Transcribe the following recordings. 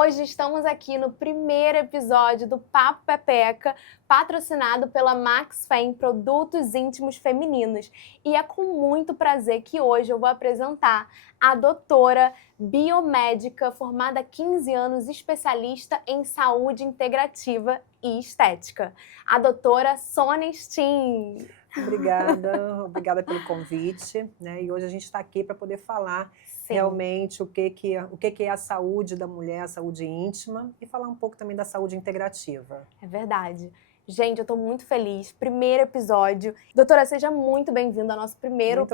hoje estamos aqui no primeiro episódio do Papo Pepeca, patrocinado pela Max Fem Produtos Íntimos Femininos. E é com muito prazer que hoje eu vou apresentar a doutora biomédica, formada há 15 anos, especialista em saúde integrativa e estética, a doutora Sônia Steen. Obrigada pelo convite, né? E hoje a gente está aqui para poder falar realmente o que é a saúde da mulher, a saúde íntima, e falar um pouco também da saúde integrativa. É verdade. Gente, eu estou muito feliz. Primeiro episódio. Doutora, seja muito bem-vinda ao nosso primeiro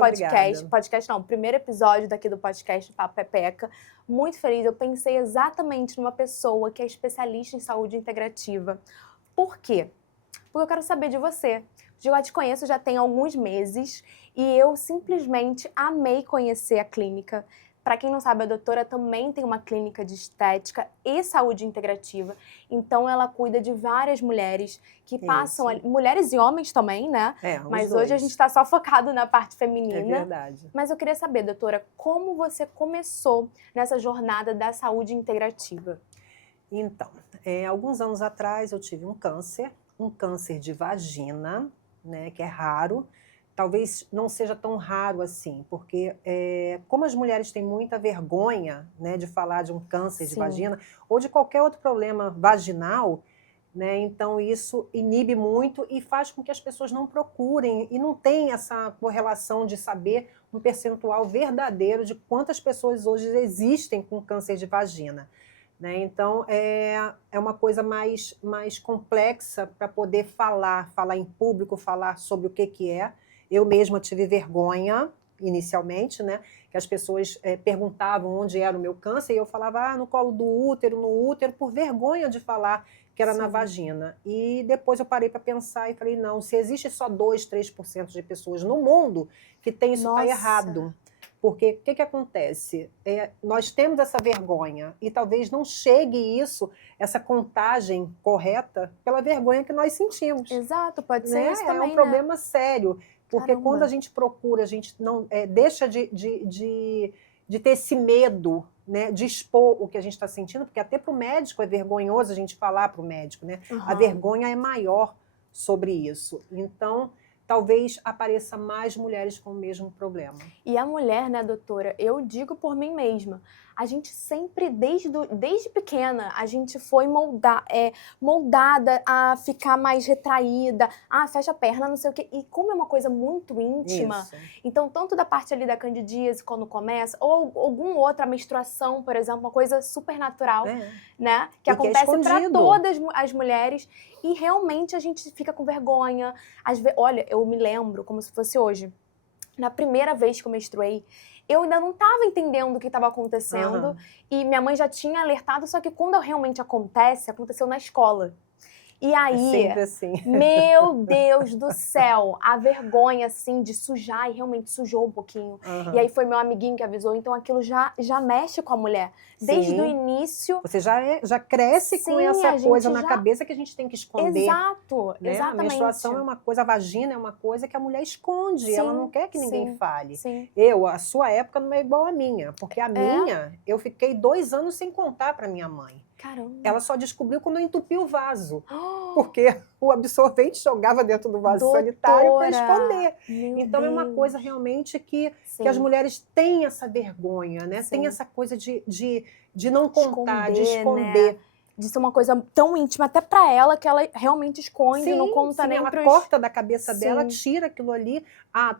primeiro episódio daqui do podcast Papo Pepeca. Muito feliz. Eu pensei exatamente numa pessoa que é especialista em saúde integrativa. Por quê? Porque eu quero saber de você. Eu já te conheço já tem alguns meses e eu simplesmente amei conhecer a clínica. Para quem não sabe, a doutora também tem uma clínica de estética e saúde integrativa. Então, ela cuida de várias mulheres que passam... Mulheres e homens também, né? Mas hoje a gente está só focado na parte feminina. É verdade. Mas eu queria saber, doutora, como você começou nessa jornada da saúde integrativa? Então, alguns anos atrás eu tive um câncer de vagina, né, que é raro. Talvez não seja tão raro assim, porque como as mulheres têm muita vergonha, né, de falar de um câncer de vagina ou de qualquer outro problema vaginal, né, então isso inibe muito e faz com que as pessoas não procurem e não tem essa correlação de saber um percentual verdadeiro de quantas pessoas hoje existem com câncer de vagina. Né? Então, é uma coisa mais complexa para poder falar em público, falar sobre o que é. Eu mesma tive vergonha, inicialmente, né? Que as pessoas perguntavam onde era o meu câncer, e eu falava, no colo do útero, no útero, por vergonha de falar que era na vagina. E depois eu parei para pensar e falei, não, se existe só 2, 3% de pessoas no mundo que tem isso, está errado. Porque o que acontece? Nós temos essa vergonha e talvez não chegue isso, essa contagem correta, pela vergonha que nós sentimos. Exato, pode ser isso também, É um problema sério, porque Caramba. Quando a gente procura, a gente não deixa de ter esse medo, né, de expor o que a gente está sentindo, porque até para o médico é vergonhoso a gente falar para o médico, né? A vergonha é maior sobre isso. Então, talvez apareça mais mulheres com o mesmo problema. E a mulher, né, doutora, eu digo por mim mesma, a gente sempre, desde pequena, a gente foi moldada a ficar mais retraída, fecha a perna, não sei o quê. E como é uma coisa muito íntima, então tanto da parte ali da candidíase, quando começa, ou alguma outra menstruação, por exemplo, uma coisa super natural, né, que acontece para todas as mulheres, e realmente a gente fica com vergonha. Olha, eu me lembro como se fosse hoje, na primeira vez que eu menstruei, eu ainda não estava entendendo o que estava acontecendo, e minha mãe já tinha alertado, só que quando realmente aconteceu na escola. E aí, sempre assim. Meu Deus do céu, a vergonha, assim, de sujar, e realmente sujou um pouquinho. E aí foi meu amiguinho que avisou, então aquilo já mexe com a mulher. Desde o início... Você já cresce com essa coisa na cabeça que a gente tem que esconder. Exato, né? exatamente. A menstruação é uma coisa, a vagina é uma coisa que a mulher esconde, ela não quer que ninguém fale. A sua época não é igual à minha, porque a minha, eu fiquei 2 anos sem contar para minha mãe. Caramba. Ela só descobriu quando eu entupi o vaso, porque o absorvente jogava dentro do vaso sanitário para esconder. Então é uma coisa realmente que as mulheres têm essa vergonha, né? Tem essa coisa de não contar, de esconder. Né? De ser uma coisa tão íntima até para ela que ela realmente esconde, não conta nem ela pros... corta da cabeça dela, tira aquilo ali.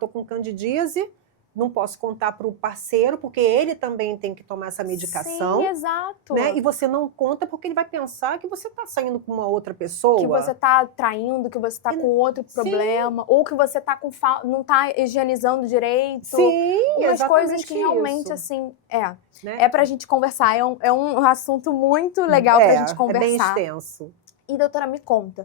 Tô com candidíase, não posso contar para o parceiro, porque ele também tem que tomar essa medicação. Sim, exato. Né? E você não conta porque ele vai pensar que você está saindo com uma outra pessoa. Que você está traindo, que você está com outro problema, ou que você tá não está higienizando direito. Sim, umas coisas que realmente, assim, é pra gente conversar. É um assunto muito legal pra gente conversar. É bem extenso. E, doutora, me conta,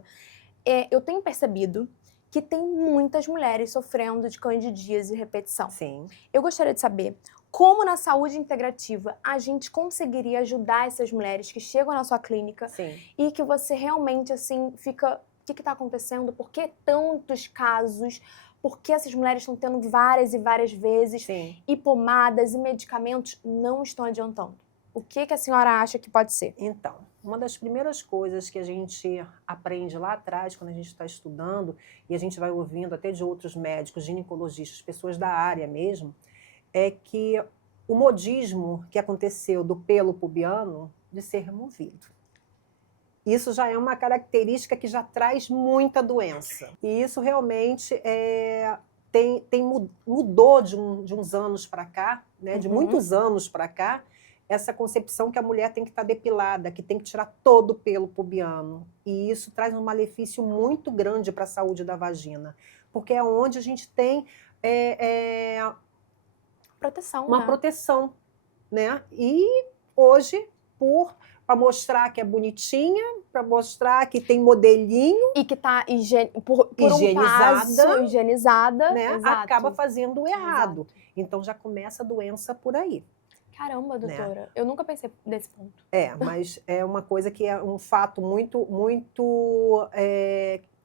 eu tenho percebido que tem muitas mulheres sofrendo de candidíase e repetição. Sim. Eu gostaria de saber como na saúde integrativa a gente conseguiria ajudar essas mulheres que chegam na sua clínica e que você realmente, assim, fica... O que está acontecendo? Por que tantos casos? Por que essas mulheres estão tendo várias e várias vezes? E pomadas e medicamentos não estão adiantando? O que a senhora acha que pode ser? Então, uma das primeiras coisas que a gente aprende lá atrás, quando a gente está estudando, e a gente vai ouvindo até de outros médicos, ginecologistas, pessoas da área mesmo, é que o modismo que aconteceu do pelo pubiano de ser removido. Isso já é uma característica que já traz muita doença. E isso realmente mudou de uns anos para cá, né, de muitos anos para cá, essa concepção que a mulher tem que estar depilada, que tem que tirar todo o pelo pubiano. E isso traz um malefício muito grande para a saúde da vagina, porque é onde a gente tem Proteção, uma né? proteção, né? E hoje, para mostrar que é bonitinha, para mostrar que tem modelinho, E que tá por higienizada, um passo, higienizada, né? exato. Acaba fazendo o errado. Exato. Então já começa a doença por aí. Caramba, doutora, eu nunca pensei nesse ponto. Mas é uma coisa que é um fato muito, muito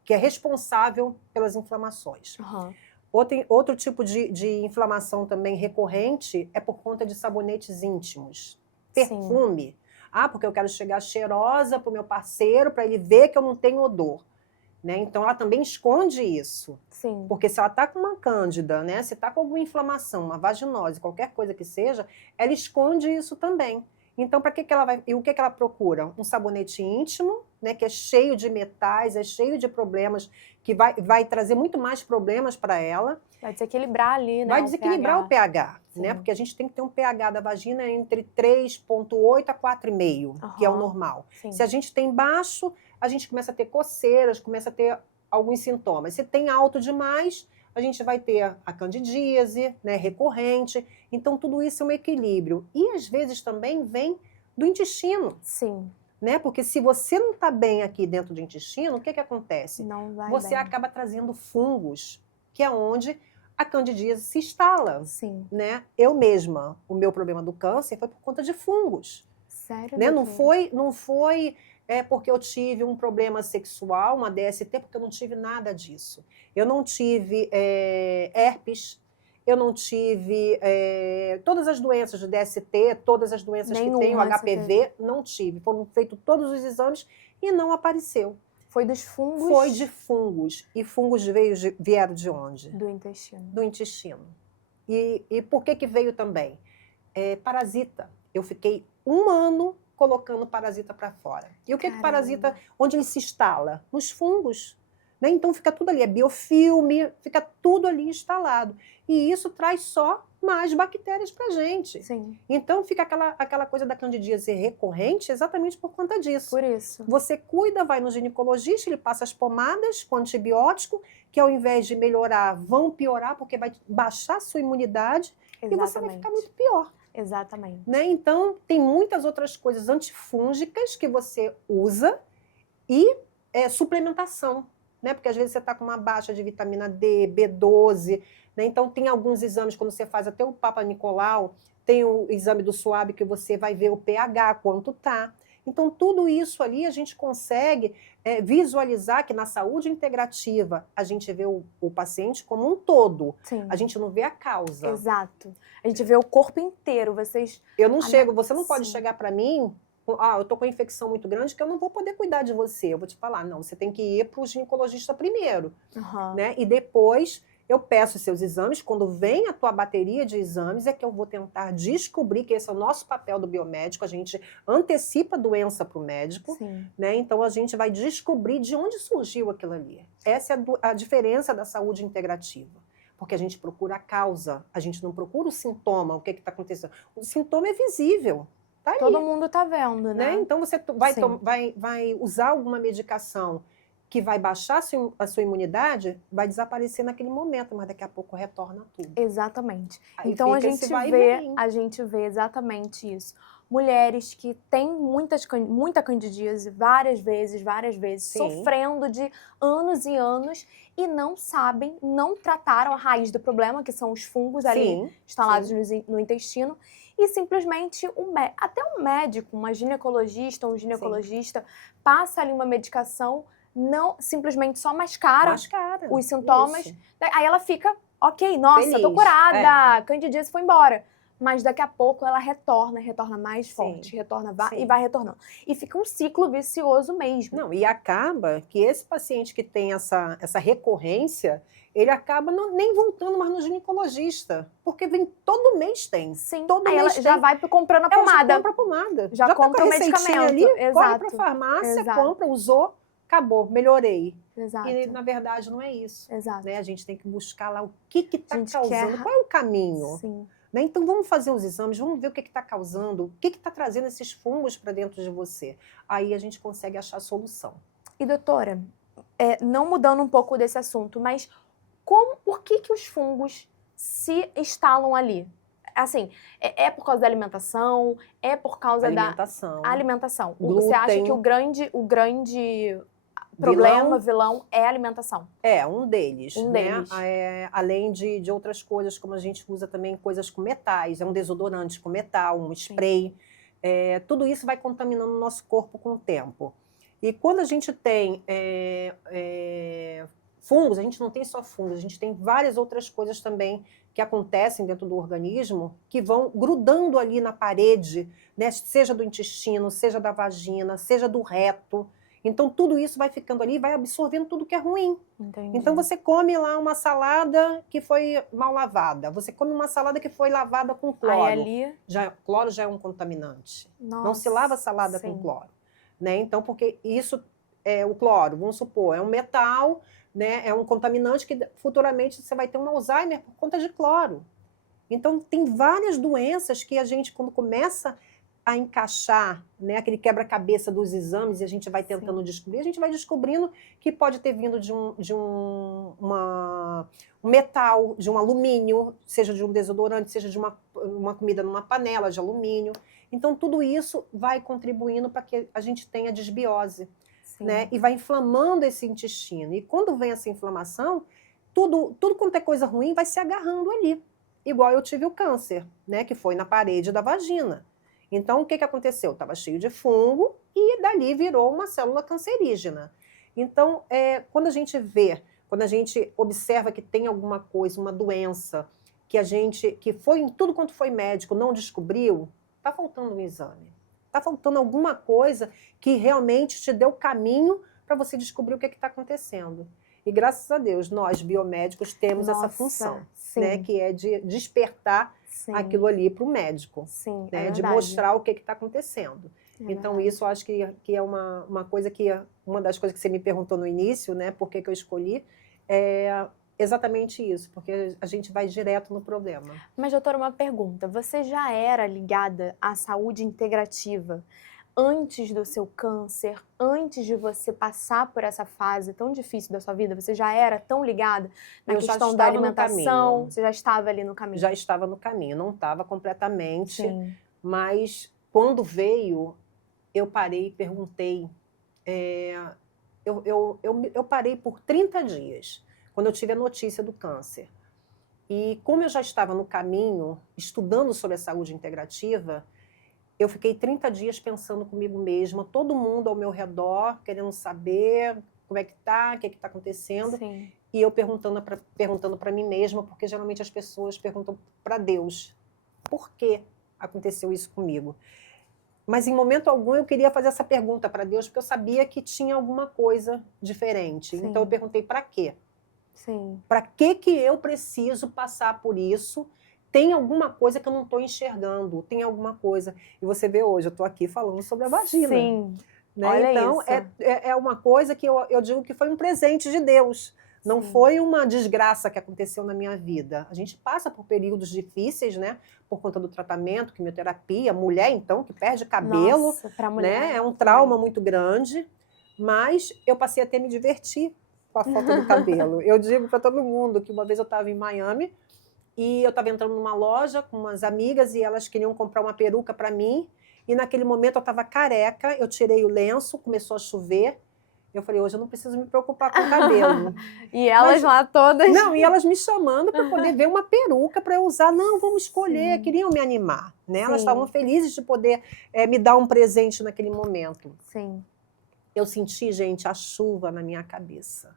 que é responsável pelas inflamações. Uhum. Outro tipo de inflamação também recorrente é por conta de sabonetes íntimos. Perfume. Porque eu quero chegar cheirosa para o meu parceiro, para ele ver que eu não tenho odor. Né? Então, ela também esconde isso. Sim. Porque se ela está com uma cândida, né? Se está com alguma inflamação, uma vaginose, qualquer coisa que seja, ela esconde isso também. Então, para que ela vai... E o que ela procura? Um sabonete íntimo, né? Que é cheio de metais, é cheio de problemas, que vai trazer muito mais problemas para ela. Vai desequilibrar ali, né? Vai desequilibrar o pH, Sim. né? Porque a gente tem que ter um pH da vagina entre 3,8 a 4,5, que é o normal. Sim. Se a gente tem baixo, a gente começa a ter coceiras, começa a ter alguns sintomas. Se tem alto demais, a gente vai ter a candidíase, né, recorrente. Então, tudo isso é um equilíbrio. E, às vezes, também vem do intestino. Sim. Né? Porque se você não está bem aqui dentro do intestino, o que acontece? Não vai você bem. acaba trazendo fungos, que é onde a candidíase se instala. Sim. Né? Eu mesma, o meu problema do câncer foi por conta de fungos. Sério, né? Não doutora? foi porque eu tive um problema sexual, uma DST, porque eu não tive nada disso. Eu não tive herpes, eu não tive todas as doenças de DST, todas as doenças que tem, o HPV, não tive. Foram feitos todos os exames e não apareceu. Foi dos fungos? Foi de fungos. E fungos vieram de onde? Do intestino. Do intestino. E por que veio também? Parasita. Eu fiquei 1 ano colocando parasita para fora. E o que é parasita? Onde ele se instala? Nos fungos. Né? Então fica tudo ali, é biofilme, fica tudo ali instalado. E isso traz só mais bactérias para a gente. Sim. Então fica aquela coisa da candidíase recorrente exatamente por conta disso. Por isso. Você cuida, vai no ginecologista, ele passa as pomadas com antibiótico, que ao invés de melhorar, vão piorar, porque vai baixar a sua imunidade. Exatamente. E você vai ficar muito pior. Exatamente. Né? Então, tem muitas outras coisas antifúngicas que você usa e suplementação. Né? Porque às vezes você está com uma baixa de vitamina D, B12. Né? Então, tem alguns exames, quando você faz até o Papa Nicolau, tem o exame do SUAB que você vai ver o pH, quanto está. Então, tudo isso ali a gente consegue visualizar que na saúde integrativa a gente vê o paciente como um todo. Sim. A gente não vê a causa. Exato. A gente vê o corpo inteiro. Você não pode chegar para mim, eu tô com uma infecção muito grande que eu não vou poder cuidar de você. Eu vou te falar, não, você tem que ir para o ginecologista primeiro. Né? E depois eu peço os seus exames, quando vem a tua bateria de exames, é que eu vou tentar descobrir, que esse é o nosso papel do biomédico, a gente antecipa a doença para o médico, né? Então a gente vai descobrir de onde surgiu aquilo ali. Essa é a diferença da saúde integrativa, porque a gente procura a causa, a gente não procura o sintoma, o que está acontecendo. O sintoma é visível. Tá aí. Todo mundo está vendo, né? Então você vai usar alguma medicação que vai baixar a sua imunidade, vai desaparecer naquele momento, mas daqui a pouco retorna tudo. Exatamente. Aí então a gente vê exatamente isso. Mulheres que têm muita candidíase várias vezes, sofrendo de anos e anos e não sabem, não trataram a raiz do problema, que são os fungos ali instalados no intestino, e simplesmente até um médico, uma ginecologista ou um ginecologista passa ali uma medicação, não simplesmente só mascara os sintomas. Isso. Aí ela fica, ok, nossa, feliz. Tô curada, candidíase foi embora. mas daqui a pouco ela retorna mais Sim. forte, Sim. e vai retornando. E fica um ciclo vicioso mesmo. Não, e acaba que esse paciente que tem essa recorrência, ele acaba nem voltando mais no ginecologista, porque vem todo mês tem. Sim, Todo aí mês ela já tem. vai comprando a Ela já pomada. compra a pomada. Já tá compra com a o receitinha medicamento. ali, corre Exato. para a farmácia, Exato. compra, usou, acabou, melhorei. Exato. E na verdade não é isso. Exato. Né? A gente tem que buscar lá o que está A gente causando, quer- qual é o caminho. Sim. Né? Então vamos fazer os exames, vamos ver o que está causando, o que está trazendo esses fungos para dentro de você. Aí a gente consegue achar a solução. E doutora, não mudando um pouco desse assunto, mas por que os fungos se instalam ali? Assim, é por causa da alimentação? É por causa Alimentação. da alimentação? Glúten. Você acha que o grande problema, vilão, é a alimentação? É, um deles. Um né? deles. Além de outras coisas, como a gente usa também coisas com metais, um desodorante com metal, um spray. Tudo isso vai contaminando o nosso corpo com o tempo. E quando a gente tem fungos, a gente não tem só fungos, a gente tem várias outras coisas também que acontecem dentro do organismo que vão grudando ali na parede, né? Seja do intestino, seja da vagina, seja do reto. Então, tudo isso vai ficando ali e vai absorvendo tudo que é ruim. Entendi. Então, você come lá uma salada que foi mal lavada. Você come uma salada que foi lavada com cloro. Aí ali... Cloro já é um contaminante. Nossa, não se lava salada sim. com cloro. Né? Então, porque isso o cloro, vamos supor, é um metal, né? É um contaminante que futuramente você vai ter um Alzheimer por conta de cloro. Então, tem várias doenças que a gente, quando começa a encaixar, né, aquele quebra-cabeça dos exames e a gente vai tentando descobrir, a gente vai descobrindo que pode ter vindo de um metal, de um alumínio, seja de um desodorante, seja de uma comida numa panela de alumínio. Então, tudo isso vai contribuindo para que a gente tenha desbiose. Né? E vai inflamando esse intestino. E quando vem essa inflamação, tudo quanto é coisa ruim vai se agarrando ali. Igual eu tive o câncer, né? Que foi na parede da vagina. Então, o que aconteceu? Estava cheio de fungo e dali virou uma célula cancerígena. Então, quando a gente observa que tem alguma coisa, uma doença, que foi em tudo quanto foi médico, não descobriu, está faltando um exame. Está faltando alguma coisa que realmente te deu caminho para você descobrir o que está acontecendo. E graças a Deus, nós biomédicos temos essa função, né, que é de despertar aquilo ali para o médico, né, de mostrar o que está acontecendo. Então, isso eu acho que é uma coisa uma das coisas que você me perguntou no início, né, por que eu escolhi, é exatamente isso, porque a gente vai direto no problema. Mas, doutora, uma pergunta. Você já era ligada à saúde integrativa antes do seu câncer, antes de você passar por essa fase tão difícil da sua vida? Você já era tão ligada na questão da alimentação? Você já estava ali no caminho? Já estava no caminho, não estava completamente, mas quando veio, eu parei e perguntei. Eu parei por 30 dias. Quando eu tive a notícia do câncer. E como eu já estava no caminho, estudando sobre a saúde integrativa, eu fiquei 30 dias pensando comigo mesma, todo mundo ao meu redor, querendo saber como é que está, o que está acontecendo. Sim. E eu perguntando para mim mesma, porque geralmente as pessoas perguntam para Deus, por que aconteceu isso comigo? Mas em momento algum eu queria fazer essa pergunta para Deus, porque eu sabia que tinha alguma coisa diferente. Sim. Então eu perguntei para quê? Sim. Para que eu preciso passar por isso? Tem alguma coisa que eu não estou enxergando, tem alguma coisa. E você vê hoje, eu estou aqui falando sobre a vagina. Sim. Né? Olha então, isso. é uma coisa que eu digo que foi um presente de Deus. Não foi uma desgraça que aconteceu na minha vida. A gente passa por períodos difíceis, né? Por conta do tratamento, quimioterapia. Mulher, então, que perde cabelo. Nossa, pra mulher, né? É um trauma muito grande. Mas eu passei a ter me divertir com a falta do cabelo. Eu digo para todo mundo que uma vez eu estava em Miami e eu estava entrando numa loja com umas amigas e elas queriam comprar uma peruca para mim. E naquele momento eu estava careca, eu tirei o lenço, começou a chover. Eu falei, hoje eu não preciso me preocupar com o cabelo. E elas lá todas... Não, e elas me chamando para poder ver uma peruca para eu usar. Não, vamos escolher. Queriam me animar. Né? Elas estavam felizes de poder me dar um presente naquele momento. Sim. Eu senti, gente, a chuva na minha cabeça.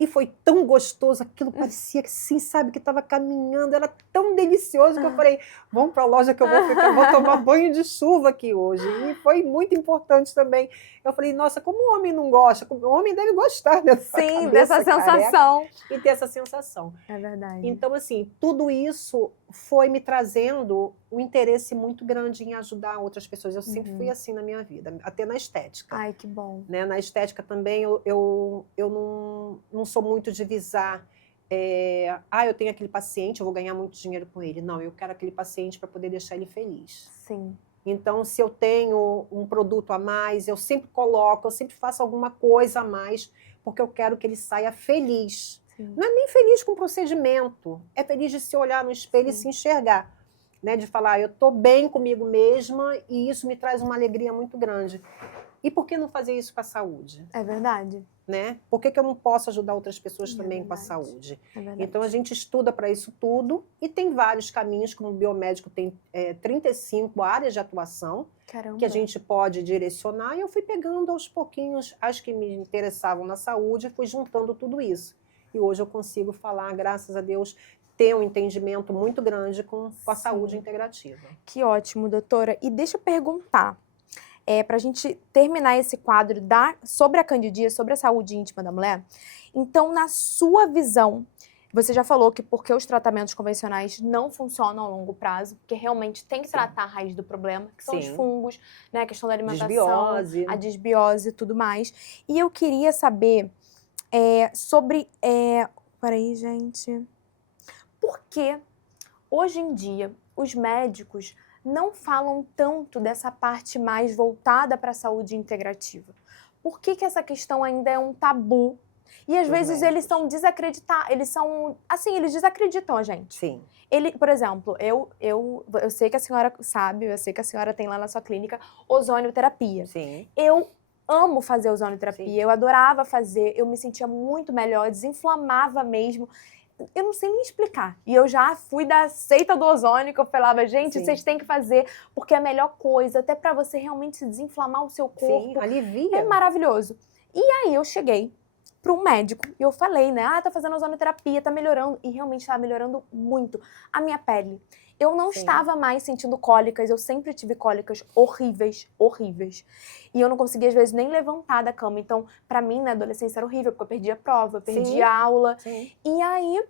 E foi tão gostoso, aquilo parecia que sim, sabe, que estava caminhando, era tão delicioso que eu falei, vamos para a loja que eu vou tomar banho de chuva aqui hoje. E foi muito importante também. Eu falei, nossa, como o homem não gosta? O homem deve gostar dessa Sim, dessa sensação. E ter essa sensação. É verdade. Então, assim, tudo isso foi me trazendo um interesse muito grande em ajudar outras pessoas. Eu sempre fui assim na minha vida, até na estética. Ai, que bom. Né? Na estética também eu não sou muito de visar, eu tenho aquele paciente, eu vou ganhar muito dinheiro com ele. Não, eu quero aquele paciente para poder deixar ele feliz. Sim. Então, se eu tenho um produto a mais, eu sempre coloco, eu sempre faço alguma coisa a mais, porque eu quero que ele saia feliz. Sim. Não é nem feliz com o procedimento, é feliz de se olhar no espelho e se enxergar. Né? De falar, eu estou bem comigo mesma e isso me traz uma alegria muito grande. E por que não fazer isso com a saúde? É verdade. Né? Por que eu não posso ajudar outras pessoas também com a saúde? Então, a gente estuda para isso tudo e tem vários caminhos, como o biomédico tem 35 áreas de atuação. Caramba. Que a gente pode direcionar, e eu fui pegando aos pouquinhos as que me interessavam na saúde e fui juntando tudo isso. E hoje eu consigo falar, graças a Deus, ter um entendimento muito grande com a saúde integrativa. Que ótimo, doutora. E deixa eu perguntar, para a gente terminar esse quadro sobre a candidíase, sobre a saúde íntima da mulher. Então, na sua visão, você já falou que porque os tratamentos convencionais não funcionam a longo prazo, porque realmente tem que tratar a raiz do problema, que são os fungos, né, a questão da alimentação, a disbiose e tudo mais. E eu queria saber sobre... Peraí, gente... Por que, hoje em dia, os médicos não falam tanto dessa parte mais voltada para a saúde integrativa? Por que essa questão ainda é um tabu? E às vezes eles são desacreditados, eles desacreditam a gente. Sim. Por exemplo, eu sei que a senhora sabe, eu sei que a senhora tem lá na sua clínica ozonioterapia. Sim. Eu amo fazer ozonioterapia, eu adorava fazer, eu me sentia muito melhor, desinflamava mesmo. Eu não sei nem explicar. E eu já fui da seita do ozônio, que eu falava, gente, vocês têm que fazer, porque é a melhor coisa, até pra você realmente se desinflamar o seu corpo. Sim, alivia. É maravilhoso. E aí eu cheguei para um médico e eu falei, né, tá fazendo ozonioterapia, tá melhorando. E realmente tava melhorando muito a minha pele. Eu não estava mais sentindo cólicas, eu sempre tive cólicas horríveis, horríveis. E eu não conseguia, às vezes, nem levantar da cama. Então, pra mim, na adolescência era horrível, porque eu perdia prova, eu perdia aula. Sim. E aí,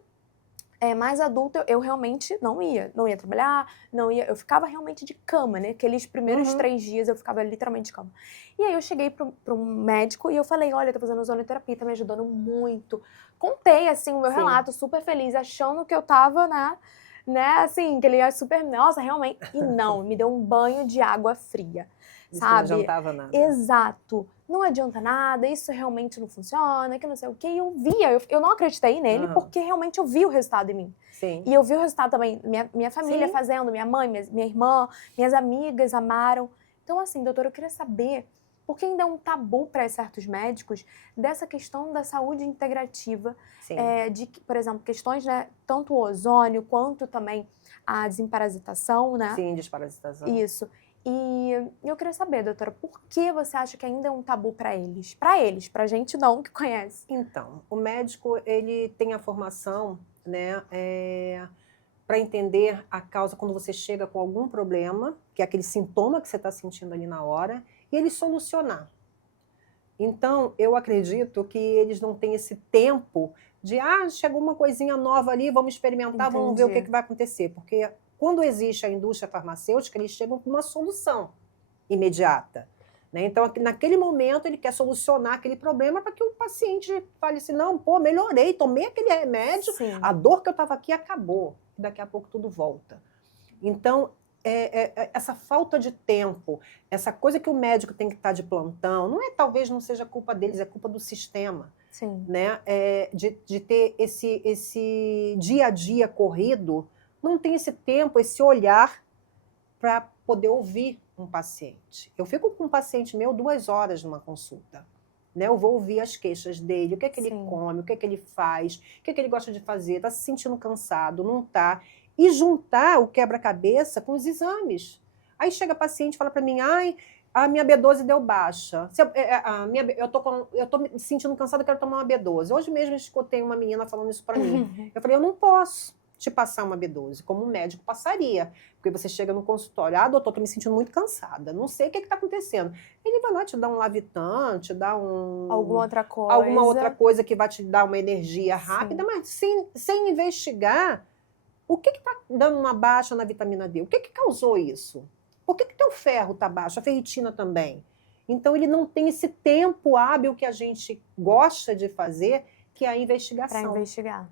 mais adulta, eu realmente não ia trabalhar, eu ficava realmente de cama, né? Aqueles primeiros 3 dias eu ficava literalmente de cama. E aí eu cheguei para um médico e eu falei, olha, tô fazendo ozonioterapia, tá me ajudando muito. Contei, assim, o meu relato, super feliz, achando que eu tava, né, assim, que ele ia super, nossa, realmente. E não, me deu um banho de água fria, sabe? Não adiantava nada. Exato. Não adianta nada, isso realmente não funciona, que não sei o quê. E eu via, eu não acreditei nele, porque realmente eu vi o resultado em mim. Sim. E eu vi o resultado também, minha família fazendo, minha mãe, minha irmã, minhas amigas amaram. Então, assim, doutora, eu queria saber, porque ainda é um tabu para certos médicos, dessa questão da saúde integrativa, de, por exemplo, questões, né, tanto o ozônio, quanto também a desparasitação, né? Sim, desparasitação. Isso. E eu queria saber, doutora, por que você acha que ainda é um tabu para eles? Para eles, pra gente não, que conhece. Então, o médico, ele tem a formação, né, para entender a causa quando você chega com algum problema, que é aquele sintoma que você está sentindo ali na hora, e ele solucionar. Então, eu acredito que eles não têm esse tempo de, chegou uma coisinha nova ali, vamos experimentar, vamos ver o que vai acontecer. Porque quando existe a indústria farmacêutica, eles chegam com uma solução imediata. Né? Então, naquele momento, ele quer solucionar aquele problema para que o paciente fale assim, não, pô, melhorei, tomei aquele remédio, a dor que eu estava aqui acabou. Daqui a pouco tudo volta. Então, essa falta de tempo, essa coisa que o médico tem que estar de plantão, talvez não seja culpa deles, é culpa do sistema. Sim. Né? De ter esse dia a dia corrido, não tem esse tempo, esse olhar para poder ouvir um paciente. Eu fico com um paciente meu 2 horas numa consulta. Né? Eu vou ouvir as queixas dele, o que é que ele come, o que é que ele faz, o que é que ele gosta de fazer, está se sentindo cansado, não está. E juntar o quebra-cabeça com os exames. Aí chega a paciente e fala para mim, A minha B12 deu baixa. Eu tô me sentindo cansada, eu quero tomar uma B12. Hoje mesmo eu escutei uma menina falando isso para mim. Eu falei, eu não posso te passar uma B12, como um médico passaria. Porque você chega no consultório, doutor, tô me sentindo muito cansada, não sei o que está acontecendo. Ele vai lá te dar um Lavitan, te dá alguma outra coisa que vai te dar uma energia rápida, mas sem investigar o que está dando uma baixa na vitamina D, o que causou isso? Por que teu ferro está baixo? A ferritina também. Então, ele não tem esse tempo hábil que a gente gosta de fazer, que é a investigação. Para investigar.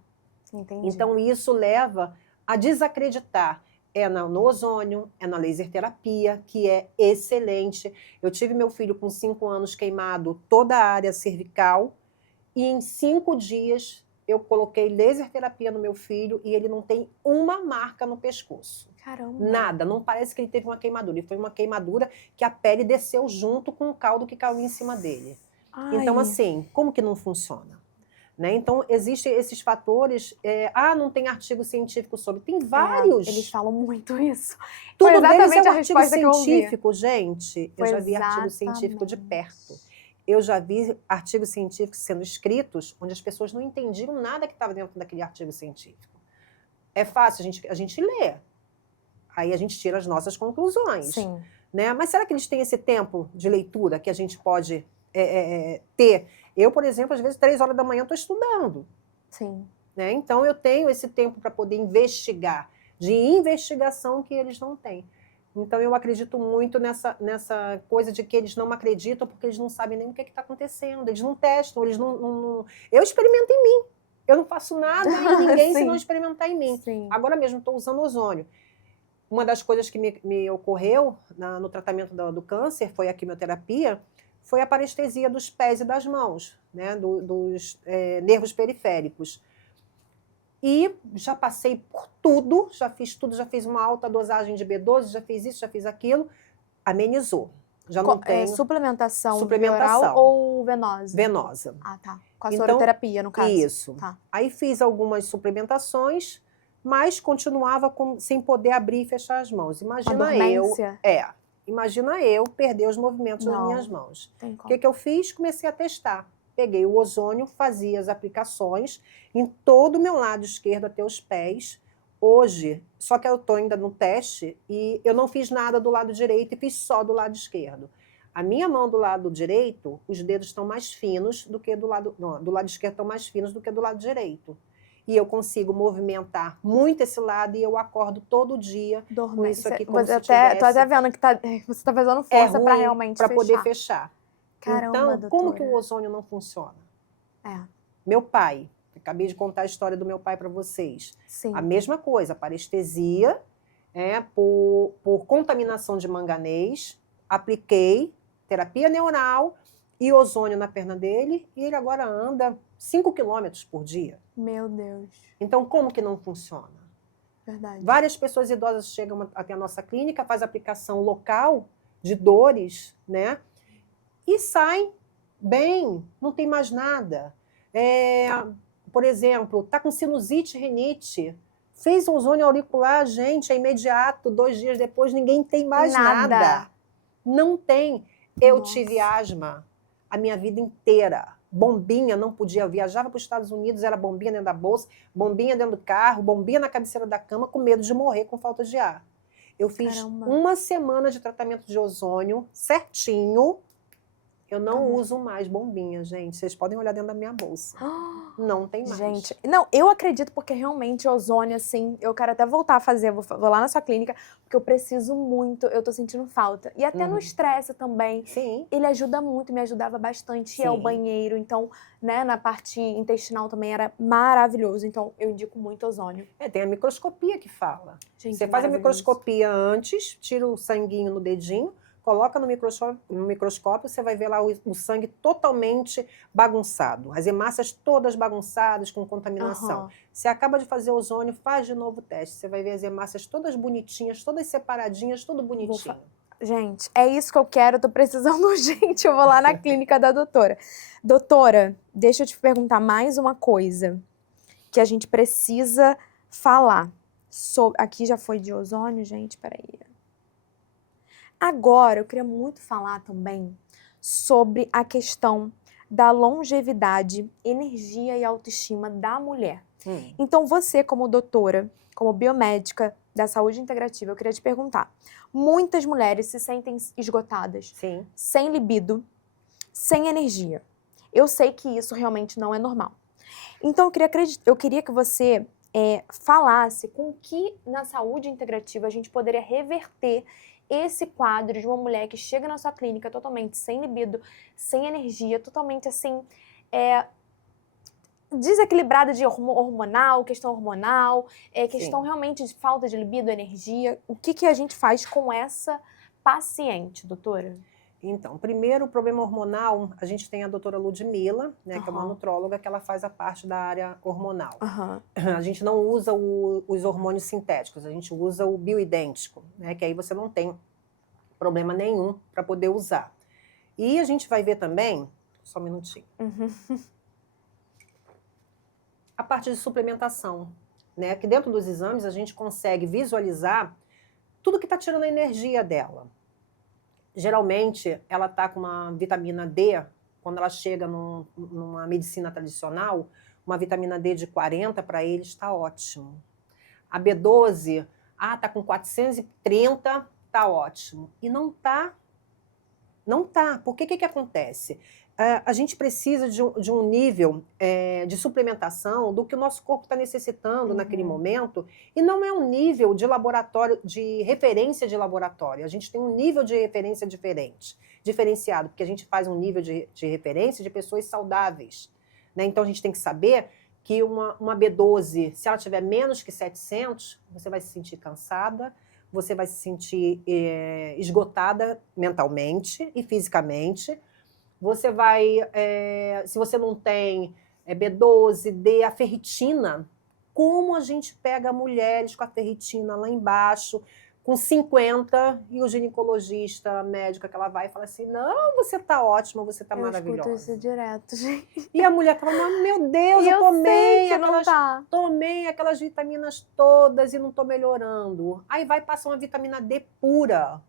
Entendi. Então, isso leva a desacreditar. É no ozônio, é na laser terapia, que é excelente. Eu tive meu filho com 5 anos queimado toda a área cervical, e em 5 dias eu coloquei laser terapia no meu filho e ele não tem uma marca no pescoço. Caramba. Nada, não parece que ele teve uma queimadura. E foi uma queimadura que a pele desceu junto com o caldo que caiu em cima dele. Ai. Então, assim, como que não funciona? Né? Então, existem esses fatores. Não tem artigo científico sobre. Tem vários. Eles falam muito isso. Tudo foi exatamente deles é a um artigo resposta científico, gente. Eu Foi já vi artigo científico de exatamente. perto. Eu já vi artigos científicos sendo escritos onde as pessoas não entendiam nada que estava dentro daquele artigo científico. É fácil, a gente lê. Aí a gente tira as nossas conclusões. Sim. Né? Mas será que eles têm esse tempo de leitura que a gente pode ter? Eu, por exemplo, às vezes 3 horas da manhã estou estudando. Sim. Né? Então eu tenho esse tempo para poder investigar, de investigação que eles não têm. Então eu acredito muito nessa coisa de que eles não acreditam porque eles não sabem nem o que está acontecendo, eles não testam, eles não... Eu experimento em mim, eu não faço nada em ninguém se não experimentar em mim. Sim. Agora mesmo estou usando ozônio. Uma das coisas que me ocorreu no tratamento do câncer foi a quimioterapia, foi a parestesia dos pés e das mãos, né, dos nervos periféricos. E já passei por tudo, já fiz uma alta dosagem de B12, já fiz isso, já fiz aquilo, amenizou. Já não tenho... Suplementação oral ou venosa? Venosa. Ah, tá. Com a soroterapia, no caso. Isso. Tá. Aí fiz algumas suplementações, mas continuava sem poder abrir e fechar as mãos. Imagina eu perder os movimentos das minhas mãos. O que eu fiz? Comecei a testar. Peguei o ozônio, fazia as aplicações em todo o meu lado esquerdo até os pés. Hoje, só que eu estou ainda no teste e eu não fiz nada do lado direito e fiz só do lado esquerdo. A minha mão do lado direito, os dedos estão mais finos do que do lado esquerdo estão mais finos do que do lado direito. E eu consigo movimentar muito esse lado e eu acordo todo dia com isso aqui como se tivesse... Tô até vendo que você está fazendo força para realmente fechar. Para poder fechar. Caramba, então, doutora. como que o ozônio não funciona? Meu pai, acabei de contar a história do meu pai para vocês. Sim. A mesma coisa, parestesia, por contaminação de manganês, apliquei terapia neural e ozônio na perna dele, e ele agora anda 5 quilômetros por dia. Meu Deus. Então, como que não funciona? Verdade. Várias pessoas idosas chegam até a nossa clínica, faz aplicação local de dores, né? E saem bem, não tem mais nada. Por exemplo, está com sinusite, rinite, fez ozônio auricular, gente, é imediato, 2 dias depois ninguém tem mais nada. Não tem. Eu tive asma a minha vida inteira. Bombinha, não podia, viajava para os Estados Unidos, era bombinha dentro da bolsa, bombinha dentro do carro, bombinha na cabeceira da cama, com medo de morrer com falta de ar. Eu fiz 1 semana de tratamento de ozônio, certinho. Eu não uso mais bombinha, gente. Vocês podem olhar dentro da minha bolsa. Não tem mais. Gente, não, eu acredito porque realmente ozônio, assim, eu quero até voltar a fazer, vou lá na sua clínica, porque eu preciso muito, eu tô sentindo falta. E até no estresse também. Sim. Ele ajuda muito, me ajudava bastante. É o banheiro, então, né, na parte intestinal também era maravilhoso. Então, eu indico muito ozônio. Tem a microscopia que fala. Gente, você faz a microscopia antes, tira o sanguinho no dedinho, coloca no microscópio, você vai ver lá o sangue totalmente bagunçado. As hemácias todas bagunçadas, com contaminação. Você acaba de fazer ozônio, faz de novo o teste. Você vai ver as hemácias todas bonitinhas, todas separadinhas, tudo bonitinho. Gente, é isso que eu quero, eu tô precisando urgente. Eu vou lá na clínica da doutora. Doutora, deixa eu te perguntar mais uma coisa que a gente precisa falar. Aqui já foi de ozônio, gente, peraí. Agora, eu queria muito falar também sobre a questão da longevidade, energia e autoestima da mulher. Então, você, como doutora, como biomédica da saúde integrativa, eu queria te perguntar: muitas mulheres se sentem esgotadas, Sim. sem libido, sem energia. Eu sei que isso realmente não é normal. Então, eu queria que você falasse com que na saúde integrativa a gente poderia reverter esse quadro de uma mulher que chega na sua clínica totalmente sem libido, sem energia, totalmente assim, desequilibrada de questão hormonal, questão Sim. realmente de falta de libido, energia. O que a gente faz com essa paciente, doutora? Então, primeiro, o problema hormonal, a gente tem a doutora Ludmila, né, que é uma nutróloga, que ela faz a parte da área hormonal. A gente não usa os hormônios sintéticos, a gente usa o bioidêntico, né, que aí você não tem problema nenhum para poder usar. E a gente vai ver também, só um minutinho, a parte de suplementação, né, que dentro dos exames a gente consegue visualizar tudo que está tirando a energia dela. Geralmente, ela está com uma vitamina D, quando ela chega numa medicina tradicional, uma vitamina D de 40 para eles está ótimo. A B12, está com 430, está ótimo. E não está. Não está. Por que acontece? A gente precisa de um nível de suplementação do que o nosso corpo está necessitando naquele momento, e não é um nível de laboratório, de referência de laboratório. A gente tem um nível de referência diferenciado, porque a gente faz um nível de referência de pessoas saudáveis, né? Então a gente tem que saber que uma B12, se ela tiver menos que 700, você vai se sentir cansada, você vai se sentir esgotada mentalmente e fisicamente. Você vai, se você não tem B12, D, a ferritina, como a gente pega mulheres com a ferritina lá embaixo, com 50, e o ginecologista, a médica que ela vai e fala assim, não, você tá ótima, você tá maravilhosa. Eu escuto isso direto, gente. E a mulher fala, mas, meu Deus, eu tomei aquelas vitaminas todas e não tô melhorando. Aí vai passar uma vitamina D pura.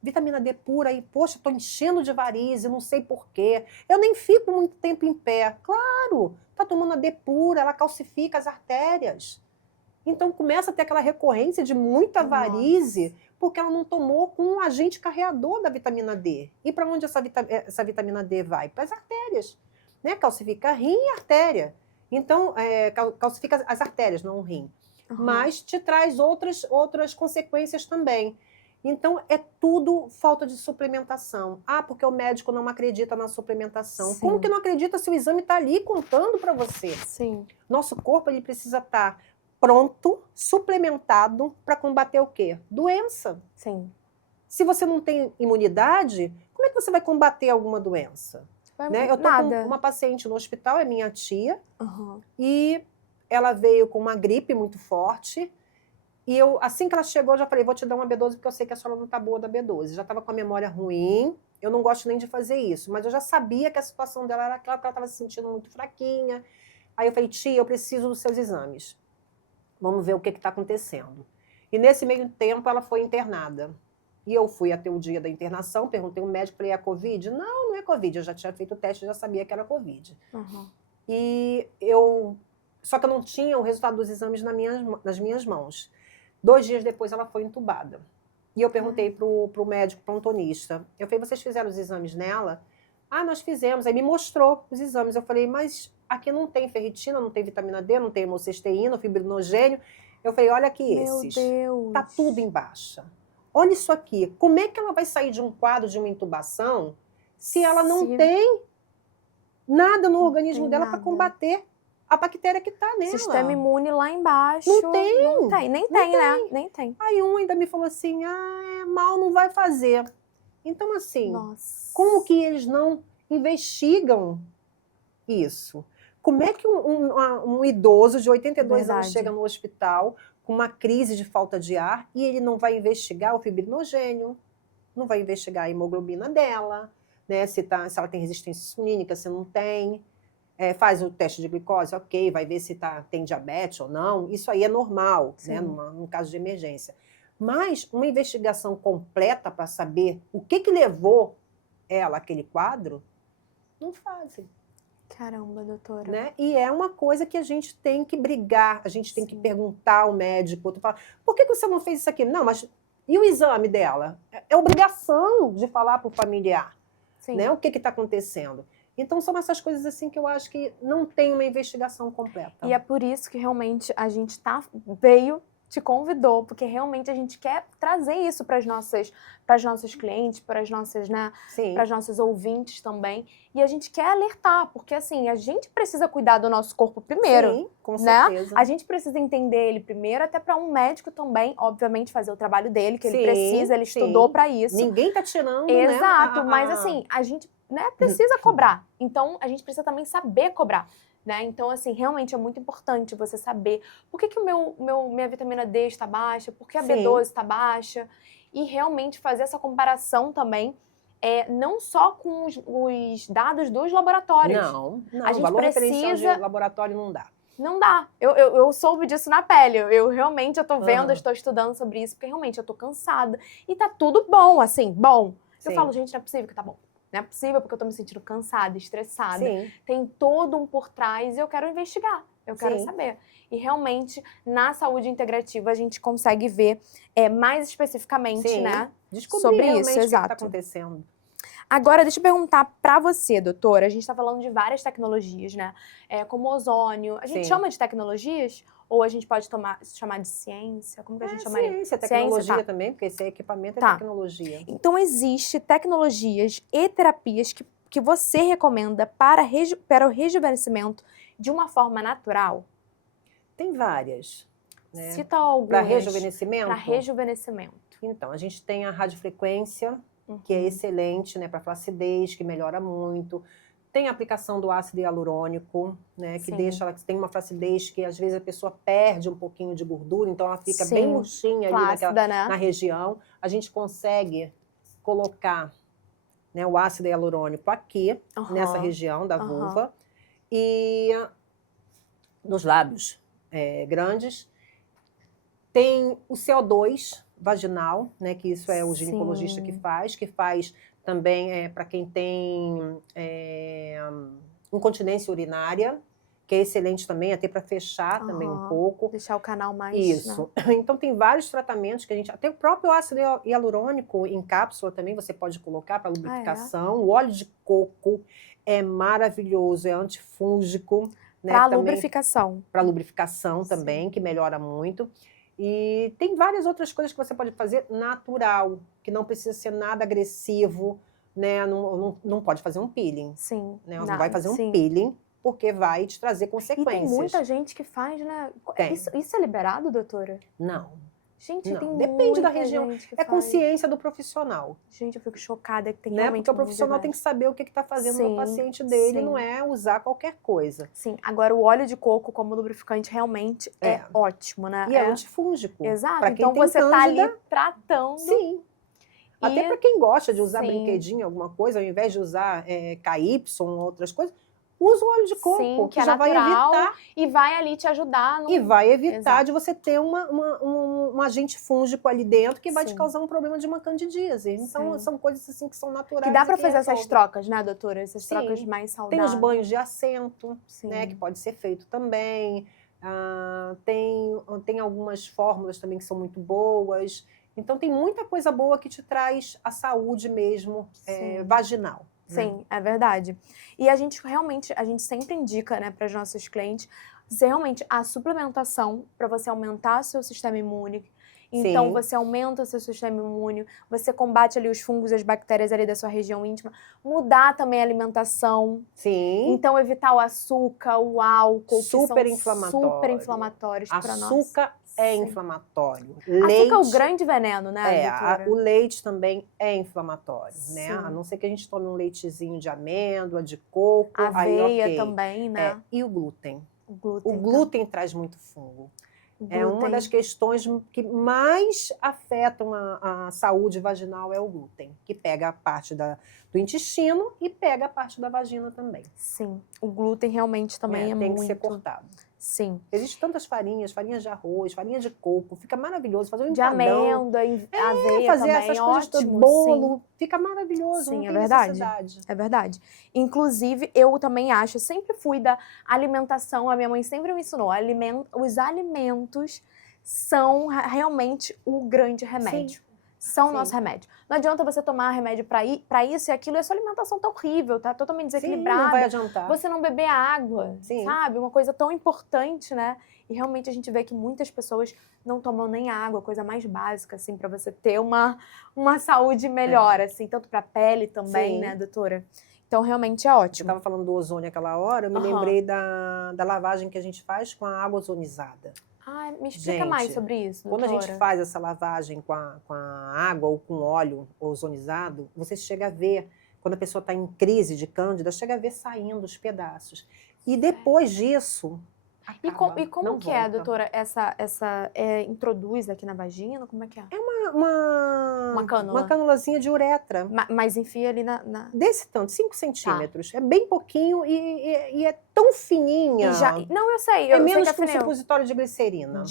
Vitamina D pura e, poxa, tô enchendo de varize, não sei porquê. Eu nem fico muito tempo em pé. Claro, tá tomando a D pura, ela calcifica as artérias. Então começa a ter aquela recorrência de muita varize, porque ela não tomou com um agente carreador da vitamina D. E para onde essa vitamina D vai? Para as artérias. Né? Calcifica rim e artéria. Então, calcifica as artérias, não o rim. Mas te traz outras consequências também. Então, é tudo falta de suplementação. Porque o médico não acredita na suplementação. Sim. Como que não acredita se o exame está ali contando para você? Sim. Nosso corpo ele precisa estar pronto, suplementado para combater o quê? Doença. Sim. Se você não tem imunidade, como é que você vai combater alguma doença? Né? Eu estou com uma paciente no hospital, é minha tia, e ela veio com uma gripe muito forte. E eu, assim que ela chegou, eu já falei, vou te dar uma B12, porque eu sei que a senhora não está boa da B12. Já estava com a memória ruim, eu não gosto nem de fazer isso, mas eu já sabia que a situação dela era aquela, que ela estava se sentindo muito fraquinha. Aí eu falei, tia, eu preciso dos seus exames. Vamos ver o que está acontecendo. E nesse meio tempo ela foi internada. E eu fui até o dia da internação, perguntei ao médico, falei, é Covid? Não, não é Covid, eu já tinha feito o teste, já sabia que era Covid. E só que eu não tinha o resultado dos exames nas minhas mãos. 2 dias depois ela foi entubada. E eu perguntei pro médico plantonista, eu falei, vocês fizeram os exames nela? Nós fizemos. Aí me mostrou os exames. Eu falei, mas aqui não tem ferritina, não tem vitamina D, não tem hemocisteína, fibrinogênio. Eu falei, olha aqui esses. Meu Deus. Tá tudo em baixa. Olha isso aqui. Como é que ela vai sair de um quadro de uma intubação se ela não tem nada no organismo dela para combater a bactéria que está nela? Sistema imune lá embaixo. Não tem. Não tem. Nem tem, né? Nem tem. Aí um ainda me falou assim, mal não vai fazer. Então, assim, como que eles não investigam isso? Como é que um idoso de 82 anos chega no hospital com uma crise de falta de ar e ele não vai investigar o fibrinogênio, não vai investigar a hemoglobina dela, né? Se ela tem resistência insulínica, se não tem. Faz o teste de glicose, ok, vai ver se tem diabetes ou não. Isso aí é normal, né? Num caso de emergência. Mas uma investigação completa para saber o que levou ela àquele quadro, não fazem. Caramba, doutora. Né? E é uma coisa que a gente tem que brigar, a gente tem que perguntar ao médico, falar, por que você não fez isso aqui? Não, mas e o exame dela? É obrigação de falar para o familiar, né? O que está acontecendo. Então são essas coisas assim que eu acho que não tem uma investigação completa. E é por isso que realmente a gente veio, te convidou, porque realmente a gente quer trazer isso para as nossas clientes, para as nossas, né, para as nossas ouvintes também. E a gente quer alertar, porque assim, a gente precisa cuidar do nosso corpo primeiro. Sim, com Né? certeza. A gente precisa entender ele primeiro, até para um médico também, obviamente, fazer o trabalho dele, que ele precisa, ele estudou para isso. Ninguém tá tirando, Exato, né? mas assim, a gente, né, precisa cobrar. Então, a gente precisa também saber cobrar. Né? Então, assim, realmente é muito importante você saber por que minha vitamina D está baixa, por que a B12 está baixa, e realmente fazer essa comparação também, não só com os dados dos laboratórios. Não, a gente valor precisa... referencial de laboratório não dá. Não dá. Eu soube disso na pele. Eu realmente tô vendo, estou estudando sobre isso, porque realmente eu tô cansada. E tá tudo bom, assim, bom. Eu falo, gente, não é possível que tá bom. Não é possível porque eu tô me sentindo cansada, estressada. Tem todo um por trás e eu quero investigar. Eu quero saber. E realmente, na saúde integrativa, a gente consegue ver mais especificamente, né? Descobrir sobre realmente isso, o que exato. tá acontecendo. Agora, deixa eu perguntar pra você, doutora. A gente tá falando de várias tecnologias, né? Como ozônio. A gente chama de tecnologias? Ou a gente pode chamar de ciência? Como que a gente chamaria? Ciência, tecnologia também, porque esse equipamento é tecnologia. Então, existe tecnologias e terapias que você recomenda para o rejuvenescimento de uma forma natural? Tem várias. Né? Cita algumas. Para rejuvenescimento? Para rejuvenescimento. Então, a gente tem a radiofrequência, que é excelente, né, para flacidez, que melhora muito. Tem a aplicação do ácido hialurônico, né, que deixa ela que tem uma flacidez que às vezes a pessoa perde um pouquinho de gordura, então ela fica bem murchinha ali na região. A gente consegue colocar, né, o ácido hialurônico aqui, nessa região da vulva, e nos lábios grandes. Tem o CO2 vaginal, né, que isso é o ginecologista que faz também para quem tem incontinência urinária, que é excelente também, até para fechar também um pouco. Deixar o canal mais... Isso. Né? Então, tem vários tratamentos que a gente... Até o próprio ácido hialurônico em cápsula também você pode colocar para lubrificação. O óleo de coco é maravilhoso, é antifúngico. Né, para lubrificação. Para lubrificação também, que melhora muito. E tem várias outras coisas que você pode fazer natural, que não precisa ser nada agressivo, né? Não pode fazer um peeling. Né? Não vai fazer um peeling, porque vai te trazer consequências. E tem muita gente que faz, né? Isso é liberado, doutora? Não. Gente, não. Depende da região. Consciência do profissional. Gente, eu fico chocada que tem né? realmente... Porque o profissional tem que saber o que está fazendo no paciente dele, não é usar qualquer coisa. Sim, agora o óleo de coco como lubrificante realmente é ótimo, né? E é antifúngico. Exato, então você está ali tratando... Sim. Até para quem gosta de usar brinquedinho, alguma coisa, ao invés de usar KY ou outras coisas, usa o óleo de coco, que já vai evitar. E vai ali te ajudar. E vai evitar de você ter um agente fúngico ali dentro que vai te causar um problema de uma candidíase. Então, são coisas assim que são naturais. Que dá para fazer essas trocas, né, doutora? Essas trocas mais saudáveis. Tem os banhos de assento, né, que pode ser feito também. Tem algumas fórmulas também que são muito boas. Então, tem muita coisa boa que te traz a saúde mesmo vaginal. Sim, é verdade. E a gente sempre indica, né, para os nossos clientes, realmente a suplementação para você aumentar o seu sistema imune. Então, você aumenta o seu sistema imune, você combate ali os fungos e as bactérias ali da sua região íntima, mudar também a alimentação. Então, evitar o açúcar, o álcool, super que são super inflamatórios para nós. Açúcar é inflamatório. Açúcar é o grande veneno, né, doutora? O leite também é inflamatório, né? A não ser que a gente tome um leitezinho de amêndoa, de coco. Aveia também, né? E o glúten. O glúten traz muito fungo. É uma das questões que mais afetam a saúde vaginal é o glúten, que pega a parte do intestino e pega a parte da vagina também. Sim, o glúten realmente também é muito... Tem que ser cortado. Sim. Existem tantas farinhas, farinhas de arroz, farinha de coco, fica maravilhoso. Fazer um De empadão, amêndoa, aveia fazer também, essas coisas, ótimo, bolo, fica maravilhoso, sim, não é tem verdade. necessidade. É verdade. Inclusive, eu também acho, eu sempre fui da alimentação, a minha mãe sempre me ensinou, os alimentos são realmente o grande remédio. São o Sim. nosso remédio. Não adianta você tomar remédio para isso e aquilo, e a sua alimentação tá horrível, tá totalmente desequilibrada. Sim, não vai adiantar. Você não beber água, Sim. sabe? Uma coisa tão importante, né? E realmente a gente vê que muitas pessoas não tomam nem água, coisa mais básica, assim, para você ter uma saúde melhor, assim, tanto para a pele também, Sim. né, doutora? Então, realmente é ótimo. Você estava falando do ozônio aquela hora, eu me lembrei da lavagem que a gente faz com a água ozonizada. Ah, me explica mais sobre isso, doutora. Quando a gente faz essa lavagem com a água ou com óleo ozonizado, você chega a ver, quando a pessoa está em crise de cândida, chega a ver saindo os pedaços. E depois disso, acaba, E como que é, doutora, introduz aqui na vagina? Como é que é? É uma cânula. Uma cânulazinha de uretra. Mas enfia ali na... Desse tanto, 5 centímetros. Tá. É bem pouquinho e é tão fininha. Não, eu sei. É menos que um supositório de glicerina.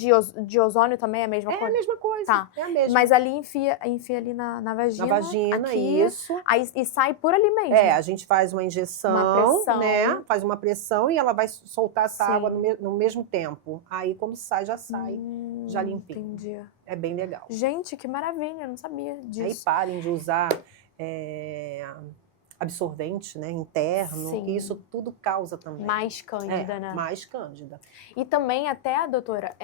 De ozônio também é a mesma coisa? É a mesma coisa. Tá. É a mesma. Mas ali enfia ali na vagina. Na vagina, aqui, isso. Aí, e sai por ali mesmo. A gente faz uma injeção, uma pressão, né? Faz uma pressão e ela vai soltar essa Sim. água no mesmo tempo. Aí quando sai, já sai, já limpinho. Entendi. É bem legal. Gente, que maravilha, eu não sabia disso. Aí parem de usar absorvente, né, interno, Sim. que isso tudo causa também. Mais cândida, né? Mais cândida. E também até, doutora,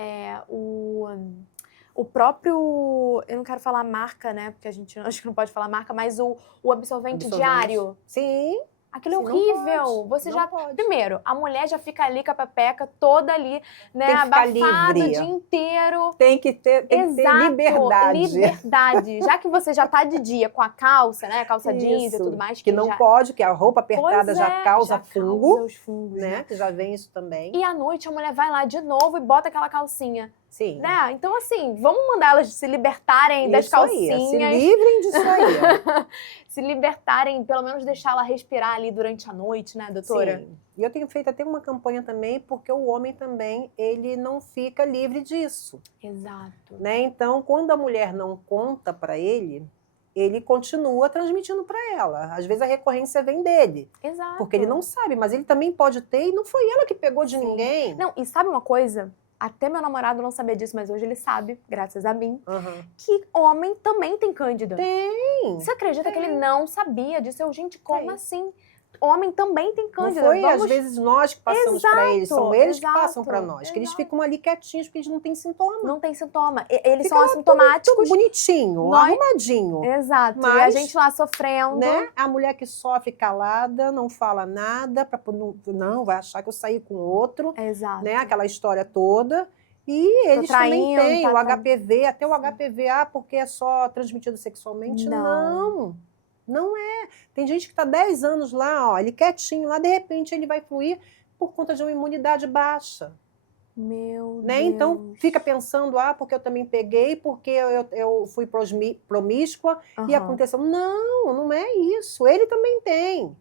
o próprio, eu não quero falar marca, né, porque a gente acho que não pode falar marca, mas o absorvente diário. Sim. Aquilo é horrível. Você já pode. Primeiro, a mulher já fica ali com a pepeca toda ali, né, tem que abafada livre. O dia inteiro. Tem que ter liberdade. Liberdade. Já que você já tá de dia com a calça, né, calça jeans e tudo mais. Que não pode, que a roupa apertada já causa fungo. Causa os fungos, né? Que já vem isso também. E à noite a mulher vai lá de novo e bota aquela calcinha. Sim. Né? Então, assim, vamos mandar elas se libertarem das calcinhas. Se livrem disso aí. Se libertarem, pelo menos deixar ela respirar ali durante a noite, né, doutora? Sim. E eu tenho feito até uma campanha também, porque o homem também, ele não fica livre disso. Exato. Né? Então, quando a mulher não conta para ele continua transmitindo para ela. Às vezes a recorrência vem dele. Exato. Porque ele não sabe, mas ele também pode ter e não foi ela que pegou de ninguém. Não, e sabe uma coisa? Até meu namorado não sabia disso, mas hoje ele sabe, graças a mim, que homem também tem cândida. Tem! Você acredita que ele não sabia disso? Eu, gente, como assim? Homem também tem cândida. Não foi às vezes nós que passamos para eles, são eles que passam para nós. Que eles ficam ali quietinhos porque eles não têm sintoma. Não tem sintoma. Eles são assintomáticos. Tudo bonitinho, arrumadinho. Exato. Mas, e a gente lá sofrendo. Né? A mulher que sofre calada, não fala nada, não, vai achar que eu saí com outro. Exato. Né? Aquela história toda. E eles também têm o HPV, até o HPV, porque é só transmitido sexualmente. Não é. Tem gente que está 10 anos lá, ó, ele quietinho lá, de repente ele vai fluir por conta de uma imunidade baixa. Meu né? Deus. Então fica pensando, porque eu também peguei, porque eu fui promíscua e aconteceu. Não é isso. Ele também tem.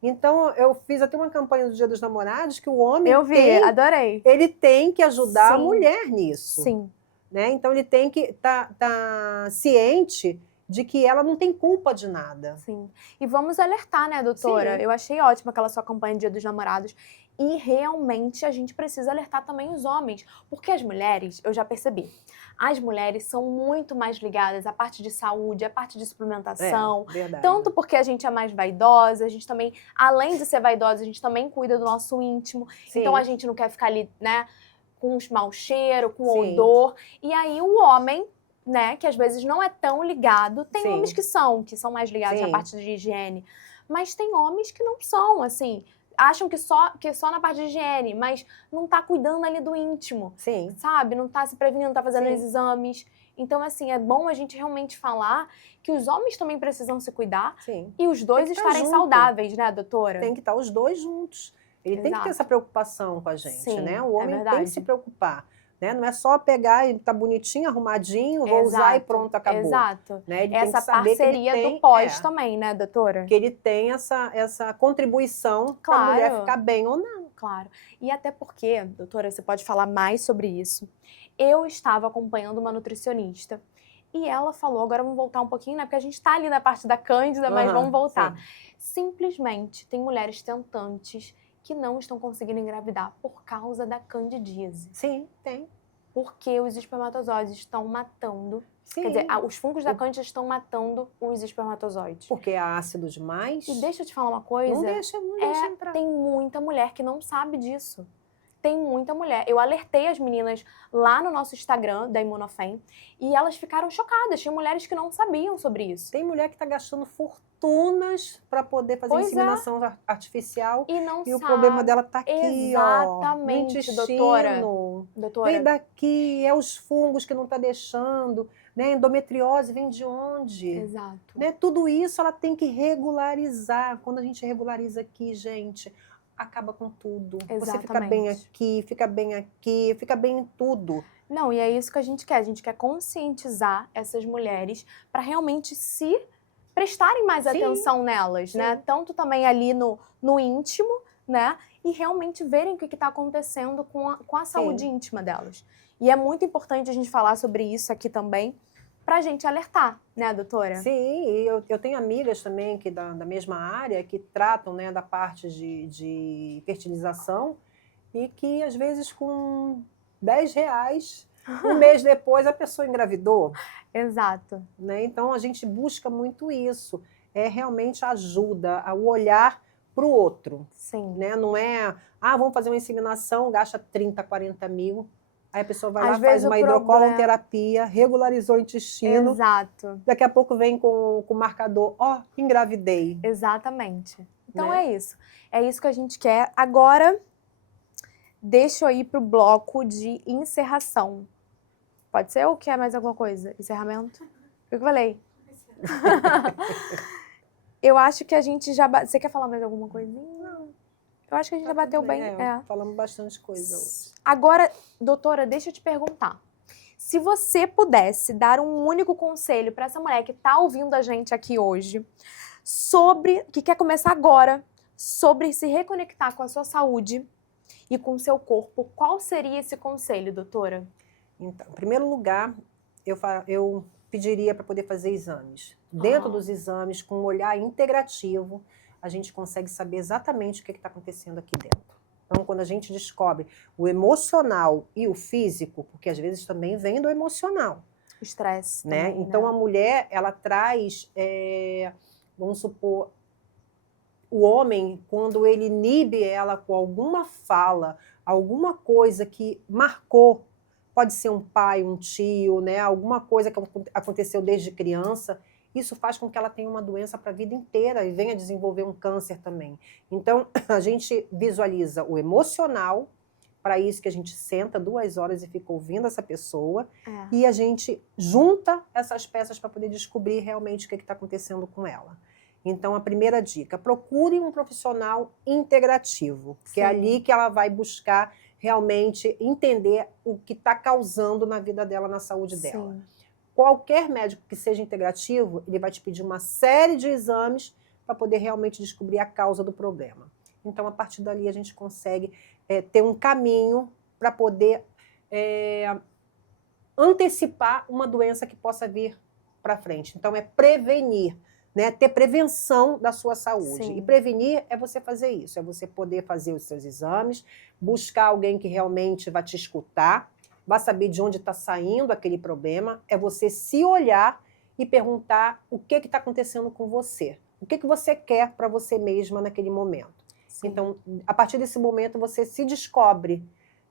Então, eu fiz até uma campanha do Dia dos Namorados que o homem adorei. Ele tem que ajudar a mulher nisso. Sim. Né? Então, ele tem que estar ciente de que ela não tem culpa de nada. Sim. E vamos alertar, né, doutora? Sim. Eu achei ótima aquela sua campanha Dia dos Namorados. E realmente a gente precisa alertar também os homens. Porque as mulheres, eu já percebi, as mulheres são muito mais ligadas à parte de saúde, à parte de suplementação. Verdade. Tanto porque a gente é mais vaidosa, a gente também, além de ser vaidosa, a gente também cuida do nosso íntimo. Sim. Então a gente não quer ficar ali, né, com mau cheiro, com odor. E aí o homem, né, que às vezes não é tão ligado, tem homens que são mais ligados à parte de higiene, mas tem homens que não são, assim, acham que só na parte de higiene, mas não tá cuidando ali do íntimo, sabe? Não tá se prevenindo, não tá fazendo os exames. Então, assim, é bom a gente realmente falar que os homens também precisam se cuidar e os dois estarem saudáveis, né, doutora? Tem que estar os dois juntos. Ele tem que ter essa preocupação com a gente, né? O homem tem que se preocupar. Né? Não é só pegar e tá bonitinho, arrumadinho, vou usar e pronto, acabou. Exato. Né? Ele essa tem que saber parceria que ele tem, do pós também, né, doutora? Que ele tem essa contribuição para a mulher ficar bem ou não. Claro. E até porque, doutora, você pode falar mais sobre isso. Eu estava acompanhando uma nutricionista e ela falou, agora vamos voltar um pouquinho, né? Porque a gente tá ali na parte da Cândida, mas vamos voltar. Sim. Simplesmente tem mulheres tentantes que não estão conseguindo engravidar por causa da candidíase. Sim, tem. Porque os espermatozoides estão matando. Sim. Quer dizer, os fungos da cândida estão matando os espermatozoides. Porque é ácido demais. E deixa eu te falar uma coisa. Não deixa entrar. Tem muita mulher que não sabe disso. Tem muita mulher. Eu alertei as meninas lá no nosso Instagram, da Imunofem, e elas ficaram chocadas. Tinha mulheres que não sabiam sobre isso. Tem mulher que está gastando fortunas para poder fazer inseminação artificial. E não E sabe. o problema dela está aqui, Exatamente, no intestino. doutora. Vem daqui, é os fungos que não está deixando. Né? Endometriose vem de onde? Exato. Né? Tudo isso ela tem que regularizar. Quando a gente regulariza aqui, gente, acaba com tudo. Exatamente. Você fica bem aqui, fica bem em tudo. Não, e é isso que a gente quer. A gente quer conscientizar essas mulheres para realmente se prestarem mais atenção nelas, né? Tanto também ali no íntimo, né? E realmente verem o que está acontecendo com a saúde íntima delas. E é muito importante a gente falar sobre isso aqui também, para a gente alertar, né, doutora? Sim, e eu tenho amigas também que da mesma área que tratam, né, da parte de fertilização e que às vezes com R$10, um mês depois a pessoa engravidou. Exato. Né? Então a gente busca muito isso, é realmente ajuda, o olhar para o outro. Sim. Né? Não é, vamos fazer uma inseminação, gasta 30, 40 mil. Aí a pessoa vai lá, Às vezes faz uma hidrocolonterapia, regularizou o intestino. Exato. Daqui a pouco vem com o marcador, engravidei. Exatamente. Então é isso. É isso que a gente quer. Agora, deixa eu ir pro bloco de encerração. Pode ser ou quer mais alguma coisa? Encerramento? O que eu falei? Eu acho que a gente já... Você quer falar mais alguma coisinha? Não. Eu acho que a gente já bateu bem. Falamos bastante coisa hoje. Agora, doutora, deixa eu te perguntar. Se você pudesse dar um único conselho para essa mulher que está ouvindo a gente aqui hoje, que quer começar agora, sobre se reconectar com a sua saúde e com o seu corpo, qual seria esse conselho, doutora? Então, em primeiro lugar, eu pediria para poder fazer exames. Dentro dos exames, com um olhar integrativo, a gente consegue saber exatamente o que está acontecendo aqui dentro. Então, quando a gente descobre o emocional e o físico, porque às vezes também vem do emocional. Estresse. Né? Também, então, a mulher, ela traz, vamos supor, o homem, quando ele inibe ela com alguma fala, alguma coisa que marcou, pode ser um pai, um tio, né? Alguma coisa que aconteceu desde criança, isso faz com que ela tenha uma doença para a vida inteira e venha desenvolver um câncer também. Então, a gente visualiza o emocional, para isso que a gente senta 2 horas e fica ouvindo essa pessoa, e a gente junta essas peças para poder descobrir realmente o que está acontecendo com ela. Então, a primeira dica, procure um profissional integrativo, que é ali que ela vai buscar realmente entender o que está causando na vida dela, na saúde dela. Qualquer médico que seja integrativo, ele vai te pedir uma série de exames para poder realmente descobrir a causa do problema. Então, a partir dali, a gente consegue ter um caminho para poder antecipar uma doença que possa vir para frente. Então, é prevenir, né? Ter prevenção da sua saúde. Sim. E prevenir é você fazer isso, é você poder fazer os seus exames, buscar alguém que realmente vai te escutar, vai saber de onde está saindo aquele problema, é você se olhar e perguntar o que está acontecendo com você. O que você quer para você mesma naquele momento. Sim. Então, a partir desse momento, você se descobre,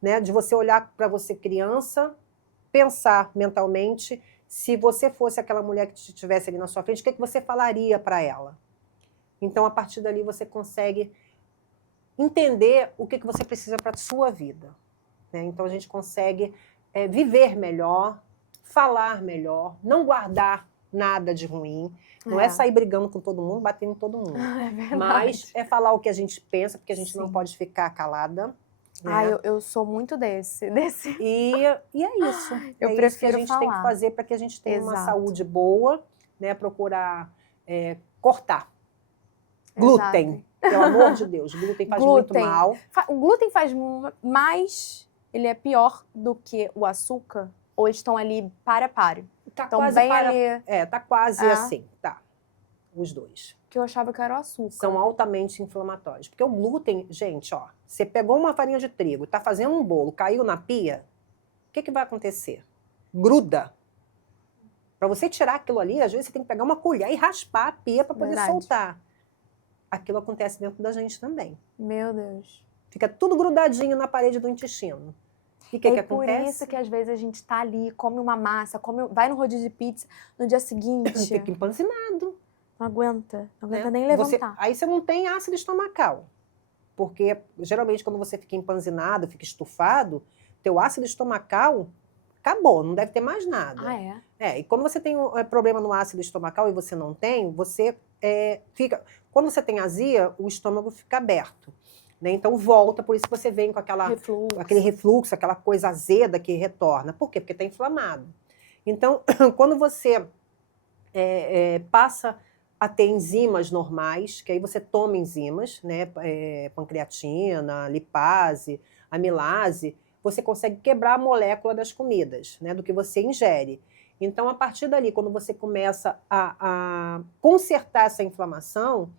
né? De você olhar para você criança, pensar mentalmente, se você fosse aquela mulher que estivesse ali na sua frente, o que você falaria para ela? Então, a partir dali, você consegue entender o que você precisa para a sua vida. Né? Então, a gente consegue viver melhor, falar melhor, não guardar nada de ruim. Não é sair brigando com todo mundo, batendo em todo mundo. Mas é falar o que a gente pensa, porque a gente não pode ficar calada. Né? Eu sou muito desse. E é isso. Eu prefiro isso que a gente tem que fazer para que a gente tenha uma saúde boa, né? Procurar cortar. Glúten, pelo amor de Deus, glúten faz muito Glúten. mal. O glúten faz mais, ele é pior do que o açúcar? Ou eles estão ali para a páreo? Tá Então, quase bem para... ali, tá quase É. assim, tá. Os dois. que eu achava que era o açúcar. São altamente inflamatórios. Porque o glúten, gente, ó, você pegou uma farinha de trigo, tá fazendo um bolo, caiu na pia, o que vai acontecer? Gruda. Para você tirar aquilo ali, às vezes você tem que pegar uma colher e raspar a pia para poder Verdade. soltar. Aquilo acontece dentro da gente também. Meu Deus. Fica tudo grudadinho na parede do intestino. E o que É por acontece? isso que às vezes a gente tá ali, come uma massa, vai no rodízio de pizza, no dia seguinte, Fica empanzinado. não aguenta Né? nem levantar. Aí você não tem ácido estomacal. Porque, geralmente, quando você fica empanzinado, fica estufado, teu ácido estomacal acabou, não deve ter mais nada. Ah, é? E quando você tem problema no ácido estomacal e você não tem, você fica... Quando você tem azia, o estômago fica aberto. Né? Então volta, por isso que você vem com aquele refluxo, aquela coisa azeda que retorna. Por quê? Porque está inflamado. Então, quando você passa a ter enzimas normais, que aí você toma enzimas, né? Pancreatina, lipase, amilase, você consegue quebrar a molécula das comidas, né? Do que você ingere. Então, a partir dali, quando você começa a consertar essa inflamação,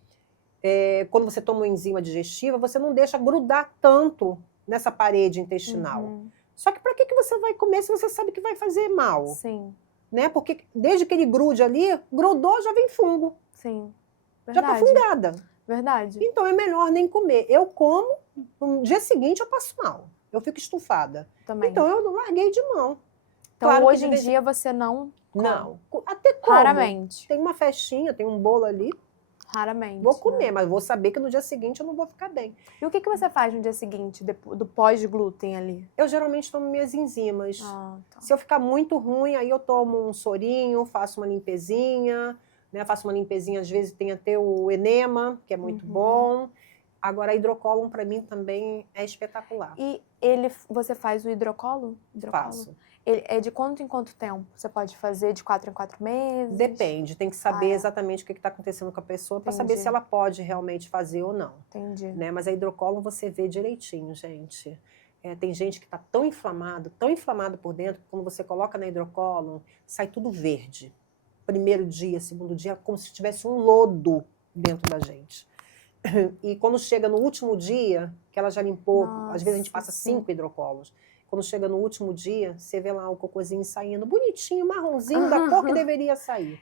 quando você toma uma enzima digestiva, você não deixa grudar tanto nessa parede intestinal. Uhum. Só que para que você vai comer se você sabe que vai fazer mal? Sim. Né? Porque desde que ele grude ali, grudou, já vem fungo. Sim. Já está fungada. Verdade. Então é melhor nem comer. Eu como, no dia seguinte eu passo mal. Eu fico estufada. Também. Então eu não larguei de mão. Então Claro hoje em dia você não come? Não. Até como. Raramente. Tem uma festinha, tem um bolo ali. Raramente. Vou comer, né? mas vou saber que no dia seguinte eu não vou ficar bem. E o que você faz no dia seguinte, do pós-glúten ali? Eu geralmente tomo minhas enzimas. Tá. Se eu ficar muito ruim, aí eu tomo um sorinho, faço uma limpezinha, né? Faço uma limpezinha, às vezes tem até o enema, que é muito bom. Agora, a hidrocólon para mim também é espetacular. E você faz o hidrocolo? Faço. Ele é de quanto em quanto tempo? Você pode fazer de 4 em 4 meses? Depende, tem que saber exatamente o que está acontecendo com a pessoa para saber se ela pode realmente fazer ou não. Entendi. Né? Mas a hidrocólon você vê direitinho, gente. Tem gente que está tão inflamado por dentro, que quando você coloca na hidrocólon, sai tudo verde. Primeiro dia, segundo dia, como se tivesse um lodo dentro da gente. E quando chega no último dia, que ela já limpou, às vezes a gente passa 5 hidrocólos. Quando chega no último dia, você vê lá o cocôzinho saindo, bonitinho, marronzinho, da cor que deveria sair.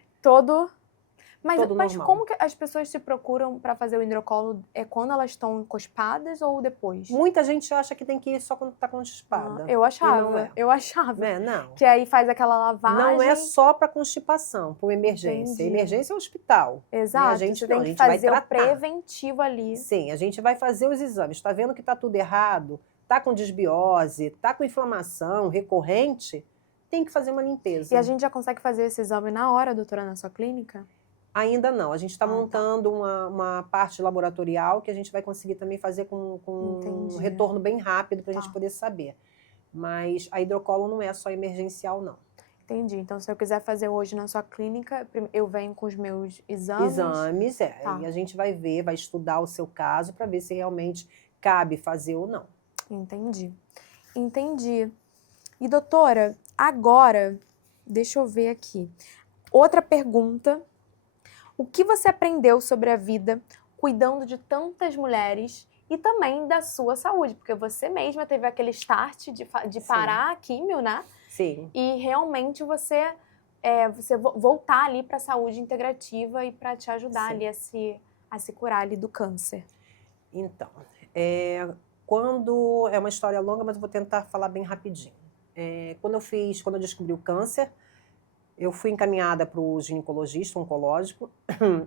Mas como que as pessoas se procuram para fazer o hidrocolo? É quando elas estão encospadas ou depois? Muita gente acha que tem que ir só quando está constipada. Eu achava. Não é. Eu achava. Não. Que aí faz aquela lavagem. Não é só para constipação, para emergência. Entendi. Emergência é hospital. Exato. A gente você tem que fazer o preventivo ali. Sim, a gente vai fazer os exames. Está vendo que está tudo errado? Está com desbiose, está com inflamação recorrente? Tem que fazer uma limpeza. E a gente já consegue fazer esse exame na hora, doutora, na sua clínica? Ainda não. A gente está montando uma parte laboratorial que a gente vai conseguir também fazer com um retorno bem rápido para a gente poder saber. Mas a hidrocólon não é só emergencial, não. Entendi. Então, se eu quiser fazer hoje na sua clínica, eu venho com os meus exames? E a gente vai ver, vai estudar o seu caso para ver se realmente cabe fazer ou não. Entendi. E, doutora, agora, deixa eu ver aqui. Outra pergunta. O que você aprendeu sobre a vida cuidando de tantas mulheres e também da sua saúde? Porque você mesma teve aquele start de parar a químio, né? Sim. E realmente você voltar ali para a saúde integrativa e para te ajudar ali a se curar ali do câncer. Então, quando é uma história longa, mas eu vou tentar falar bem rapidinho. Quando eu descobri o câncer, eu fui encaminhada para o ginecologista oncológico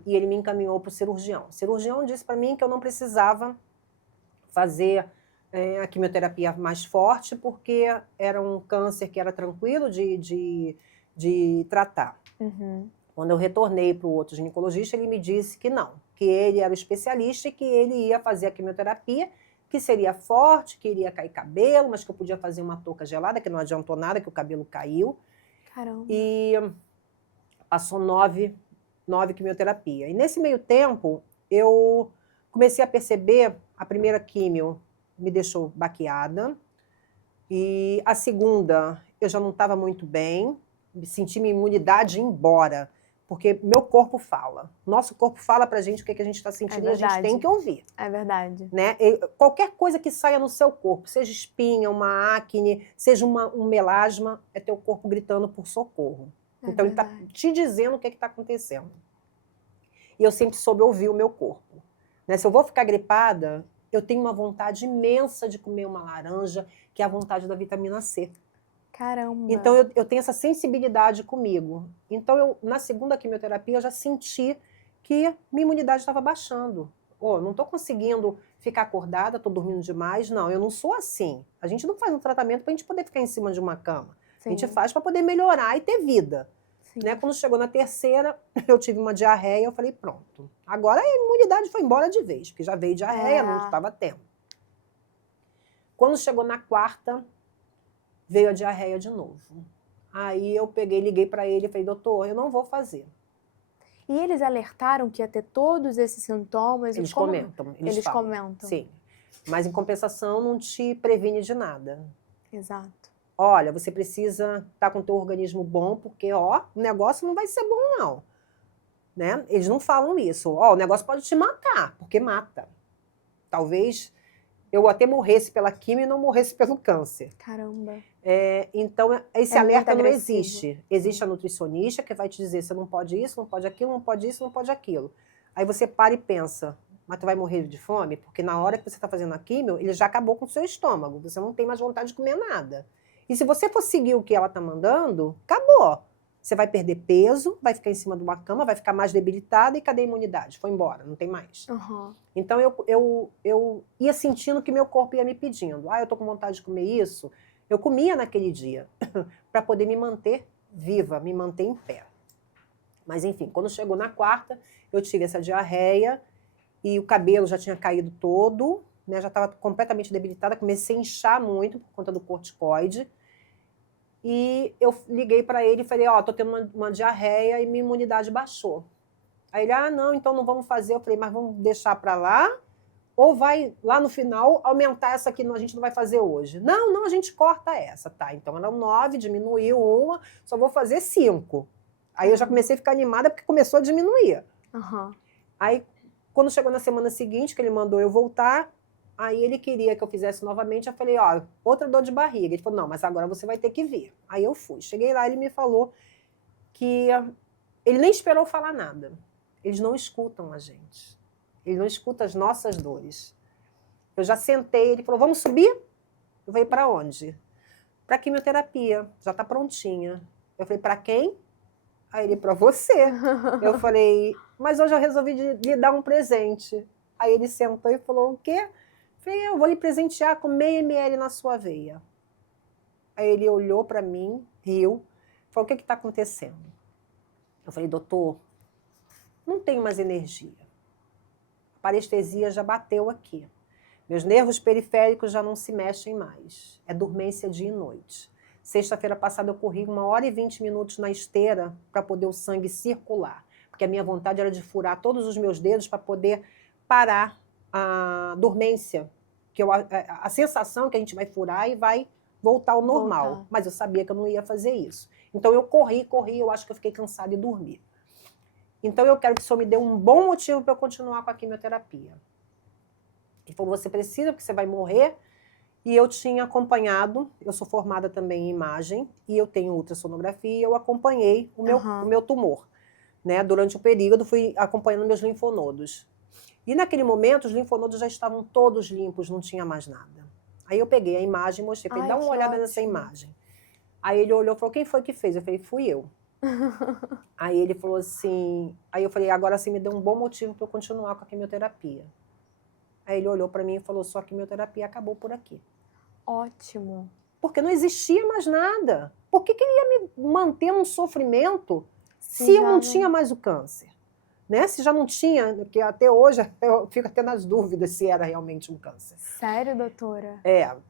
e ele me encaminhou para o cirurgião. O cirurgião disse para mim que eu não precisava fazer a quimioterapia mais forte porque era um câncer que era tranquilo de tratar. Quando eu retornei para o outro ginecologista, ele me disse que não, que ele era o especialista e que ele ia fazer a quimioterapia, que seria forte, que iria cair cabelo, mas que eu podia fazer uma touca gelada, que não adiantou nada, que o cabelo caiu. Caramba. E passou 9 quimioterapia. E nesse meio tempo, eu comecei a perceber, a primeira químio me deixou baqueada, e a segunda eu já não estava muito bem, senti minha imunidade ir embora, porque meu corpo fala. Nosso corpo fala pra gente o que a gente está sentindo e a gente tem que ouvir. É verdade. Né? Qualquer coisa que saia no seu corpo, seja espinha, uma acne, seja um melasma, é teu corpo gritando por socorro. Então ele está te dizendo o que está acontecendo. E eu sempre soube ouvir o meu corpo. Né? Se eu vou ficar gripada, eu tenho uma vontade imensa de comer uma laranja, que é a vontade da vitamina C. Caramba! Então eu tenho essa sensibilidade comigo. Então na segunda quimioterapia eu já senti que minha imunidade estava baixando. Não estou conseguindo ficar acordada, estou dormindo demais. Não, eu não sou assim. A gente não faz um tratamento para a gente poder ficar em cima de uma cama. Sim. A gente faz para poder melhorar e ter vida. Né? Quando chegou na terceira, eu tive uma diarreia, eu falei, pronto. Agora a imunidade foi embora de vez, porque já veio diarreia, não estava tendo. Quando chegou na quarta, veio a diarreia de novo. Aí eu liguei para ele e falei, doutor, eu não vou fazer. E eles alertaram que ia ter todos esses sintomas? Eles comentam. Eles comentam. Sim. Mas, em compensação, não te previne de nada. Exato. Olha, você precisa estar com o teu organismo bom, porque, o negócio não vai ser bom, não. Né? Eles não falam isso. O negócio pode te matar, porque mata. Talvez eu até morresse pela quimio e não morresse pelo câncer. Caramba. Então, esse alerta não existe. Existe a nutricionista que vai te dizer, você não pode isso, não pode aquilo, não pode isso, não pode aquilo. Aí você para e pensa, mas tu vai morrer de fome? Porque na hora que você está fazendo a quimio, ele já acabou com o seu estômago. Você não tem mais vontade de comer nada. E se você for seguir o que ela está mandando, acabou. Você vai perder peso, vai ficar em cima de uma cama, vai ficar mais debilitada e cadê a imunidade? Foi embora, não tem mais. Uhum. Então eu ia sentindo que meu corpo ia me pedindo. Eu tô com vontade de comer isso. Eu comia naquele dia para poder me manter viva, me manter em pé. Mas enfim, quando chegou na quarta, eu tive essa diarreia e o cabelo já tinha caído todo, né? Já estava completamente debilitada, comecei a inchar muito por conta do corticoide. E eu liguei para ele e falei, tô tendo uma diarreia e minha imunidade baixou. Aí ele, não, então não vamos fazer. Eu falei, mas vamos deixar para lá? Ou vai lá no final aumentar essa que a gente não vai fazer hoje? Não, a gente corta essa, tá? Então eram 9, diminuiu uma, só vou fazer 5. Aí eu já comecei a ficar animada porque começou a diminuir. Uhum. Aí, quando chegou na semana seguinte, que ele mandou eu voltar, aí ele queria que eu fizesse novamente, eu falei, outra dor de barriga. Ele falou, não, mas agora você vai ter que vir. Aí eu fui. Cheguei lá, ele me falou que ele nem esperou falar nada. Eles não escutam a gente. Ele não escuta as nossas dores. Eu já sentei, ele falou, vamos subir? Eu falei, para onde? Para quimioterapia, já está prontinha. Eu falei, para quem? Aí ele, para você. Eu falei, mas hoje eu resolvi lhe dar um presente. Aí ele sentou e falou, o quê? Eu falei, eu vou lhe presentear com meio ml na sua veia. Aí ele olhou para mim, riu, falou, o que está acontecendo? Eu falei, doutor, não tenho mais energia. A parestesia já bateu aqui. Meus nervos periféricos já não se mexem mais. É dormência dia e noite. Sexta-feira passada eu corri 1h20 na esteira para poder o sangue circular. Porque a minha vontade era de furar todos os meus dedos para poder parar a dormência. A sensação que a gente vai furar e vai voltar ao normal. Mas eu sabia que eu não ia fazer isso. Então eu corri, eu acho que eu fiquei cansada e dormi. Então eu quero que o senhor me dê um bom motivo para eu continuar com a quimioterapia. Ele falou, você precisa, porque você vai morrer. E eu tinha acompanhado, eu sou formada também em imagem, e eu tenho ultrassonografia, e eu acompanhei o meu tumor. Né? Durante o período, fui acompanhando meus linfonodos. E naquele momento, os linfonodos já estavam todos limpos, não tinha mais nada. Aí eu peguei a imagem e mostrei, falei, dá uma olhada nessa imagem. Aí ele olhou e falou, quem foi que fez? Eu falei, fui eu. Aí ele falou assim, aí eu falei, agora você me deu um bom motivo para eu continuar com a quimioterapia. Aí ele olhou para mim e falou, sua quimioterapia acabou por aqui. Ótimo. Porque não existia mais nada. Por que ele ia me manter num sofrimento se eu não tinha mais o câncer? Né? Se já não tinha, porque até hoje eu fico até nas dúvidas se era realmente um câncer. Sério, doutora?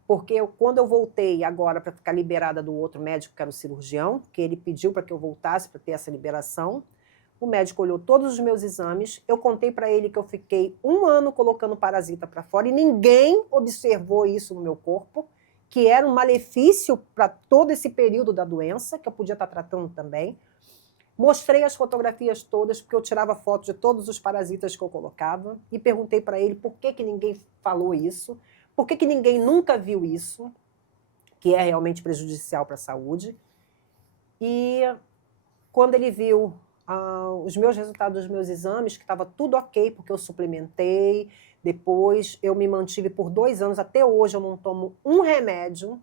Porque quando eu voltei agora para ficar liberada do outro médico, que era o cirurgião, que ele pediu para que eu voltasse para ter essa liberação, O médico olhou todos os meus exames, eu contei para ele que eu fiquei 1 ano colocando parasita para fora e ninguém observou isso no meu corpo, que era um malefício para todo esse período da doença, que eu podia estar tratando também. Mostrei as fotografias todas, porque eu tirava foto de todos os parasitas que eu colocava, e perguntei para ele por que ninguém falou isso, por que ninguém nunca viu isso, que é realmente prejudicial para a saúde. E quando ele viu os meus resultados dos meus exames, que estava tudo ok, porque eu suplementei, depois eu me mantive por 2 anos, até hoje eu não tomo um remédio,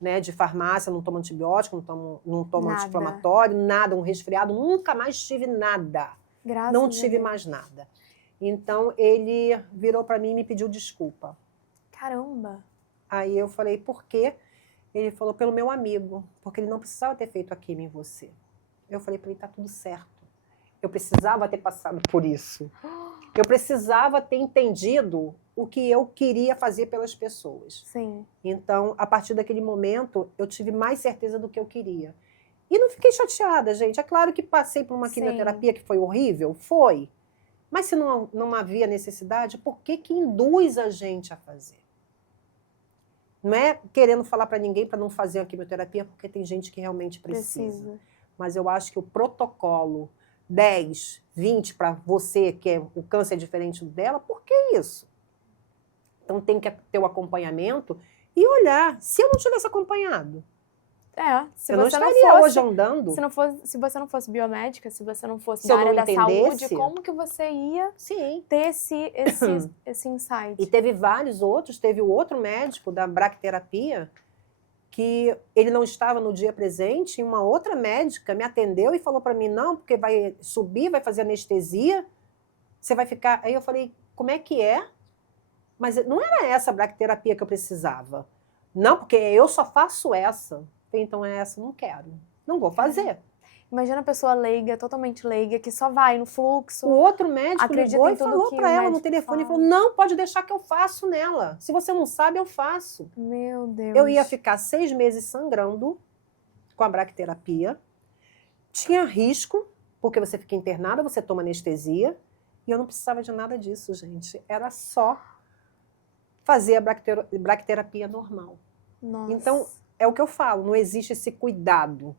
né, de farmácia, não tomo antibiótico, não tomo anti-inflamatório, nada, um resfriado, nunca mais tive nada. Não tive mais nada. Então ele virou para mim e me pediu desculpa. Caramba! Aí eu falei, por quê? Ele falou, pelo meu amigo, porque ele não precisava ter feito a quimio em você. Eu falei para ele, tá tudo certo. Eu precisava ter passado por isso. Eu precisava ter entendido o que eu queria fazer pelas pessoas. Sim. Então, a partir daquele momento, eu tive mais certeza do que eu queria. E não fiquei chateada, gente. É claro que passei por uma quimioterapia que foi horrível, foi. Mas se não havia necessidade, por que induz a gente a fazer? Não é querendo falar para ninguém para não fazer a quimioterapia, porque tem gente que realmente precisa. Mas eu acho que o protocolo 10, 20 para você, que é o câncer diferente dela, por que isso? Então tem que ter o acompanhamento e olhar. Se eu não tivesse acompanhado, se eu você não estaria hoje andando. Se você não fosse biomédica, se você não fosse da área da saúde, como que você ia ter esse insight? E teve vários outros, teve o outro médico da bracterapia, que ele não estava no dia presente, e uma outra médica me atendeu e falou para mim, não, porque vai subir, vai fazer anestesia, você vai ficar... Aí eu falei, como é que é? Mas não era essa a bracterapia que eu precisava. Não, porque eu só faço essa. Então é essa, não quero. Não vou fazer. Imagina a pessoa leiga, totalmente leiga, que só vai no fluxo. O outro médico ligou e falou para ela no telefone, e falou, não, pode deixar que eu faço nela. Se você não sabe, eu faço. Meu Deus. Eu ia ficar 6 meses sangrando com a bracterapia. Tinha risco, porque você fica internada, você toma anestesia. E eu não precisava de nada disso, gente. Era só fazer a bracterapia normal. Nossa. Então, é o que eu falo, não existe esse cuidado.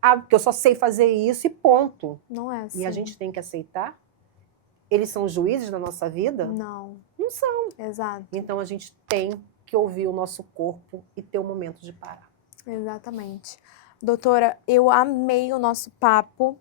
Porque eu só sei fazer isso e ponto. Não é assim. E a gente tem que aceitar? Eles são juízes da nossa vida? Não. Não são. Exato. Então a gente tem que ouvir o nosso corpo e ter um momento de parar. Exatamente. Doutora, eu amei o nosso papo.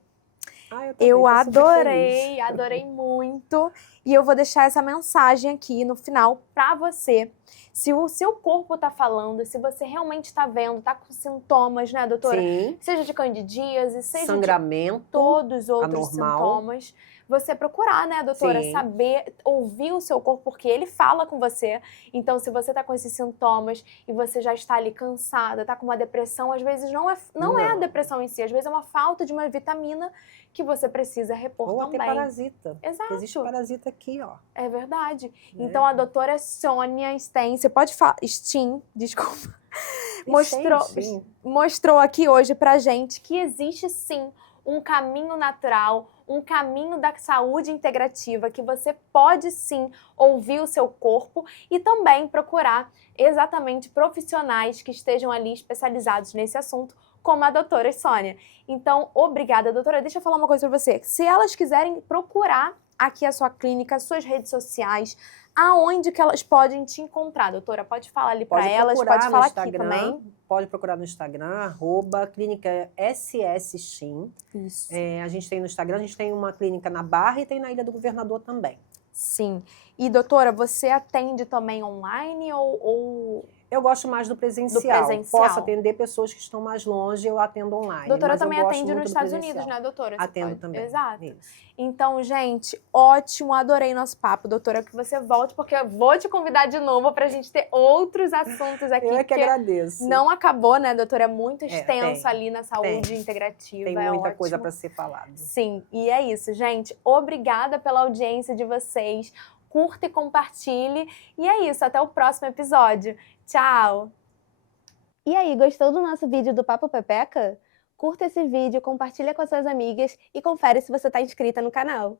Eu adorei muito. E eu vou deixar essa mensagem aqui no final para você. Se o seu corpo tá falando, se você realmente tá vendo, tá com sintomas, né, doutora? Sim. Seja de candidíase, seja sangramento, de todos os outros anormal. Sintomas. Você procurar, né, doutora? Sim. Saber, ouvir o seu corpo, porque ele fala com você. Então, se você tá com esses sintomas e você já está ali cansada, tá com uma depressão, às vezes não é a depressão em si, às vezes é uma falta de uma vitamina que você precisa repor ou também. Ou até parasita. Exato. Existe parasita aqui, ó. É verdade. Então, a doutora Sônia Sten, você pode falar... Steen, desculpa. Mostrou aqui hoje pra gente que existe sim um caminho natural, um caminho da saúde integrativa, que você pode sim ouvir o seu corpo e também procurar exatamente profissionais que estejam ali especializados nesse assunto, como a doutora Sônia. Então, obrigada, doutora. Deixa eu falar uma coisa para você. Se elas quiserem procurar aqui a sua clínica, suas redes sociais, aonde que elas podem te encontrar, doutora? Pode falar ali para elas, pode falar aqui também. Pode procurar no Instagram, @clínica SS Steen. Isso. A gente tem no Instagram, a gente tem uma clínica na Barra e tem na Ilha do Governador também. Sim. E, doutora, você atende também online ou... Eu gosto mais do presencial. Posso atender pessoas que estão mais longe, eu atendo online. Doutora mas também eu gosto atende muito nos Estados Unidos, né, doutora? Você atendo também. Exato. Isso. Então, gente, ótimo, adorei nosso papo, doutora, que você volte, porque eu vou te convidar de novo pra gente ter outros assuntos aqui. Eu é que agradeço. Não acabou, né, doutora? É muito extenso ali na saúde integrativa. Tem muita coisa para ser falada. Sim, e é isso, gente. Obrigada pela audiência de vocês. Curta e compartilhe. E é isso, até o próximo episódio. Tchau! E aí, gostou do nosso vídeo do Papo Pepeca? Curta esse vídeo, compartilha com as suas amigas e confere se você está inscrita no canal.